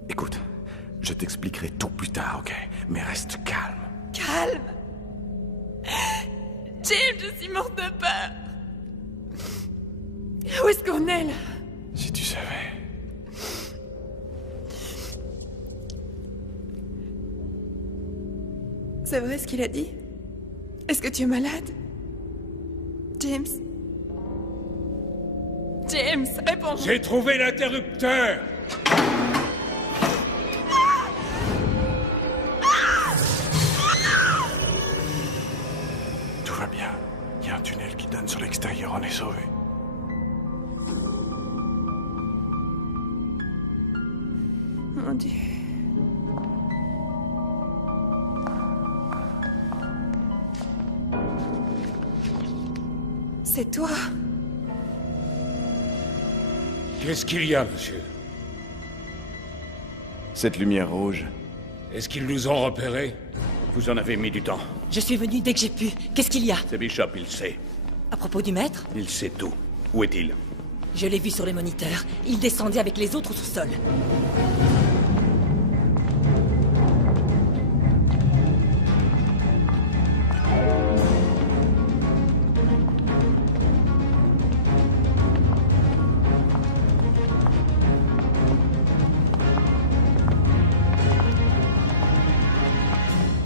Écoute, je t'expliquerai tout plus tard, ok? Mais reste calme. Calme. James, je suis morte de peur. Où est-ce qu'on est, là? Si tu savais. C'est vrai ce qu'il a dit? Est-ce que tu es malade? James? James, réponds-moi. J'ai trouvé l'interrupteur. Tout va bien. Il y a un tunnel qui donne sur l'extérieur, on est sauvés. Mon Dieu. C'est toi. Qu'est-ce qu'il y a, monsieur? Cette lumière rouge. Est-ce qu'ils nous ont repérés? Vous en avez mis du temps. Je suis venu dès que j'ai pu. Qu'est-ce qu'il y a? C'est Bishop, il sait. À propos du maître? Il sait tout. Où est-il? Je l'ai vu sur les moniteurs. Il descendait avec les autres au sous-sol.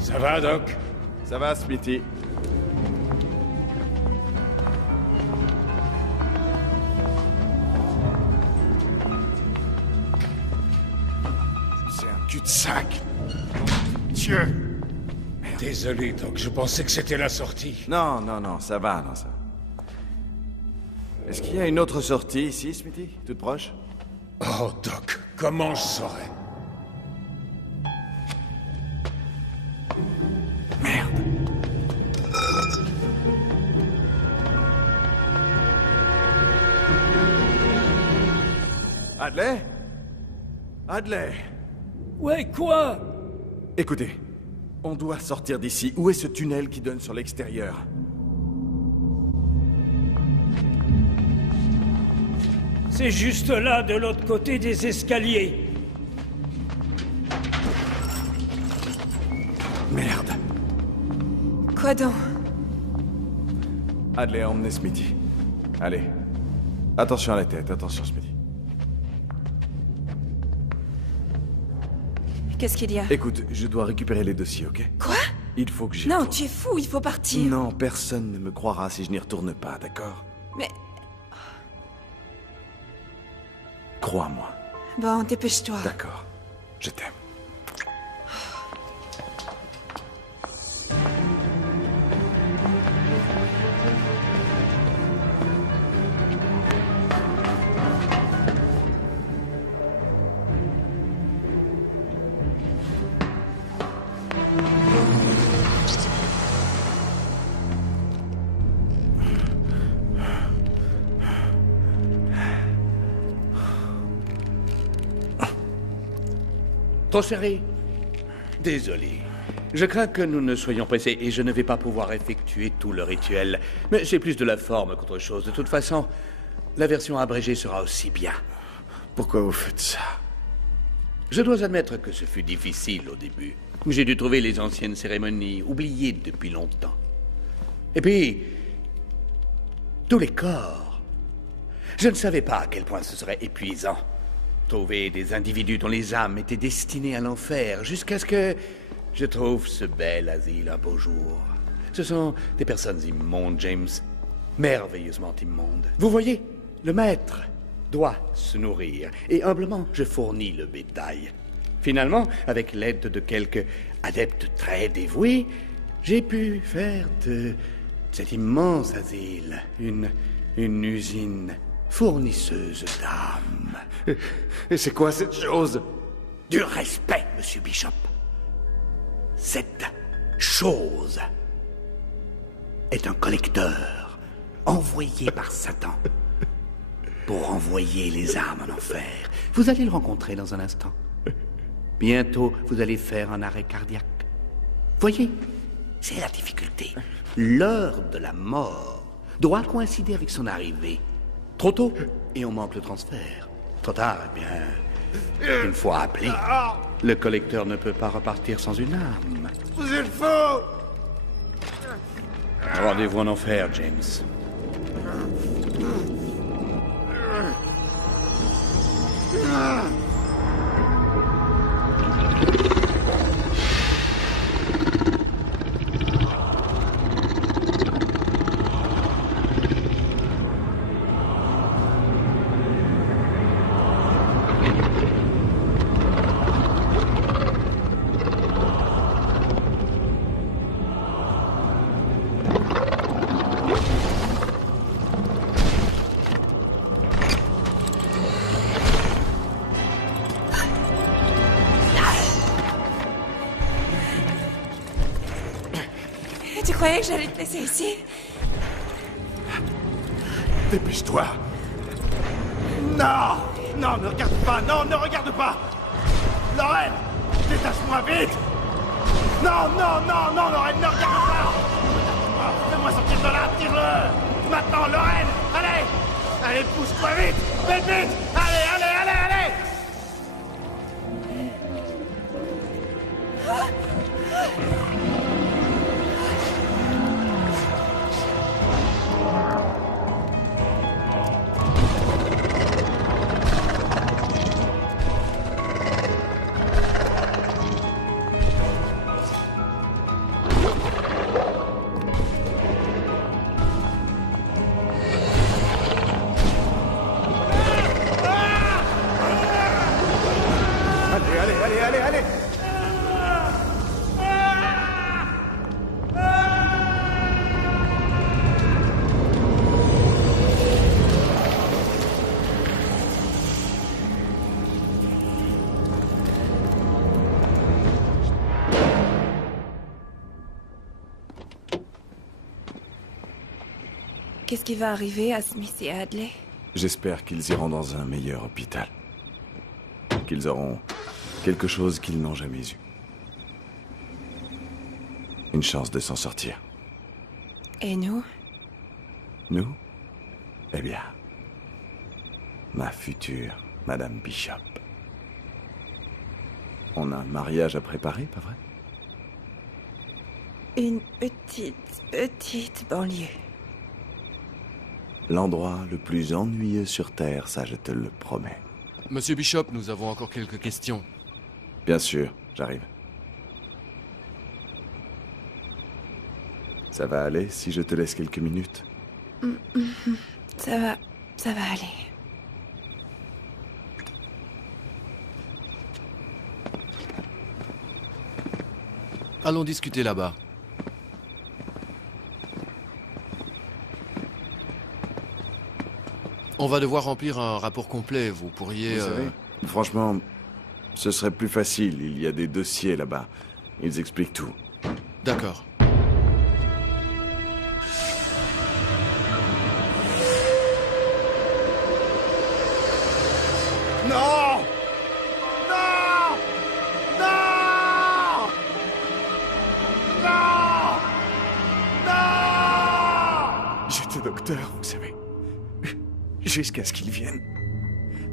Ça va, Doc? Ça va, Smithy? C'est un cul-de-sac. Dieu! Désolé, Doc. Je pensais que c'était la sortie. Non, non, non, ça va, non, ça. Est-ce qu'il y a une autre sortie ici, Smithy? Toute proche? Oh, Doc, comment je saurais? Merde. Hadley? Hadley? Ouais, quoi? Écoutez, on doit sortir d'ici. Où est ce tunnel qui donne sur l'extérieur? C'est juste là, de l'autre côté des escaliers. Merde. Quoi donc? Hadley, emmenez Smithy. Allez. Attention à la tête, attention Smithy. Qu'est-ce qu'il y a? Écoute, je dois récupérer les dossiers, ok? Quoi? Il faut que j'y Non, retourne. tu es fou, il faut partir. Non, personne ne me croira si je n'y retourne pas, d'accord? Mais... Crois-moi. Bon, dépêche-toi. D'accord. Je t'aime. Trop serré? Désolé. Je crains que nous ne soyons pressés et je ne vais pas pouvoir effectuer tout le rituel. Mais c'est plus de la forme qu'autre chose. De toute façon, la version abrégée sera aussi bien. Pourquoi vous faites ça? Je dois admettre que ce fut difficile au début. J'ai dû trouver les anciennes cérémonies, oubliées depuis longtemps. Et puis, tous les corps. Je ne savais pas à quel point ce serait épuisant. Trouver des individus dont les âmes étaient destinées à l'enfer, jusqu'à ce que je trouve ce bel asile un beau jour. Ce sont des personnes immondes, James. Merveilleusement immondes. Vous voyez, le maître doit se nourrir, et humblement, je fournis le bétail. Finalement, avec l'aide de quelques adeptes très dévoués, j'ai pu faire de cet immense asile une usine fournisseuse d'âmes. Et c'est quoi cette chose? Du respect, monsieur Bishop. Cette chose est un collecteur envoyé par Satan pour envoyer les âmes en enfer. Vous allez le rencontrer dans un instant. Bientôt, vous allez faire un arrêt cardiaque. Voyez, c'est la difficulté. L'heure de la mort doit coïncider avec son arrivée. Trop tôt, et on manque le transfert. Trop tard, eh bien, une fois appelé, le collecteur ne peut pas repartir sans une âme. Vous êtes faux! Rendez-vous en enfer, James. Tu croyais que j'allais te laisser ici? Dépêche-toi. Non! Non, ne regarde pas! Non, ne regarde pas! Lorraine! Détache-moi vite! Non, non, non, non, Lorraine, ne regarde pas! Fais-moi sortir de là, tire-le! Maintenant, Lorraine! Allez! Allez, pousse-toi vite! Vite, vite! Allez, allez, allez, allez! Qu'est-ce qui va arriver à Smith et à Hadley? J'espère qu'ils iront dans un meilleur hôpital. Qu'ils auront quelque chose qu'ils n'ont jamais eu. Une chance de s'en sortir. Et nous? Nous? Eh bien, ma future Madame Bishop. On a un mariage à préparer, pas vrai? Une petite banlieue. L'endroit le plus ennuyeux sur Terre, ça je te le promets. Monsieur Bishop, nous avons encore quelques questions. Bien sûr, j'arrive. Ça va aller si je te laisse quelques minutes? Ça va aller. Allons discuter là-bas. On va devoir remplir un rapport complet. Vous pourriez... Vous savez, franchement, ce serait plus facile. Il y a des dossiers là-bas. Ils expliquent tout. D'accord. Non! Non! Non! Non! Non! J'étais docteur, vous savez. Jusqu'à ce qu'ils viennent.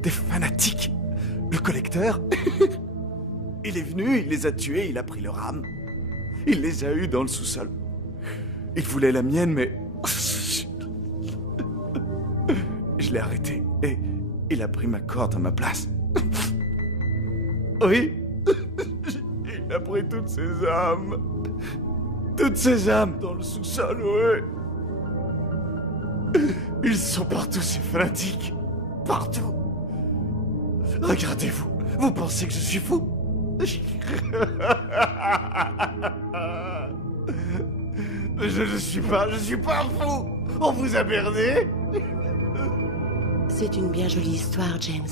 Des fanatiques. Le collecteur. Il est venu, il les a tués, il a pris leur âme. Il les a eus dans le sous-sol. Il voulait la mienne, mais... Je l'ai arrêté et il a pris ma corde à ma place. Oui. Il a pris toutes ses âmes. Toutes ses âmes dans le sous-sol, oui. Ils sont partout, ces fanatiques. Partout. Regardez-vous. Vous pensez que je suis fou? Je ne suis pas fou. On vous a berné. C'est une bien jolie histoire, James.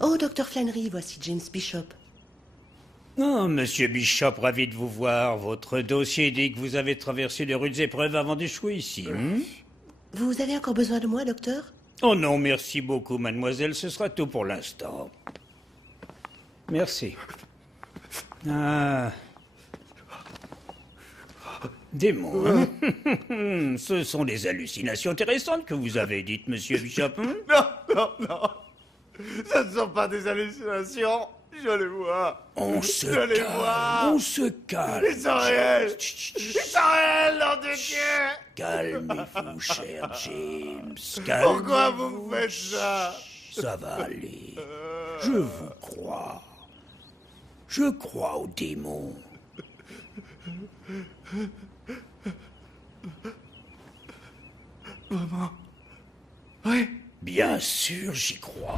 Oh, Docteur Flannery, voici James Bishop. Oh, Monsieur Bishop, ravi de vous voir. Votre dossier dit que vous avez traversé de rudes épreuves avant d'échouer ici. Vous avez encore besoin de moi, docteur? Oh non, merci beaucoup, mademoiselle. Ce sera tout pour l'instant. Merci. Ah. Démon, hein? Ce sont des hallucinations intéressantes que vous avez dites, Monsieur Bishop. Non. Ce ne sont pas des hallucinations. Je les vois. On se calme. Ils sont réels. Nom de Dieu. Calmez-vous, cher James. Pourquoi vous me faites ça? Ça va aller. Je vous crois. Je crois aux démons. Maman. Oui. Bien sûr, j'y crois.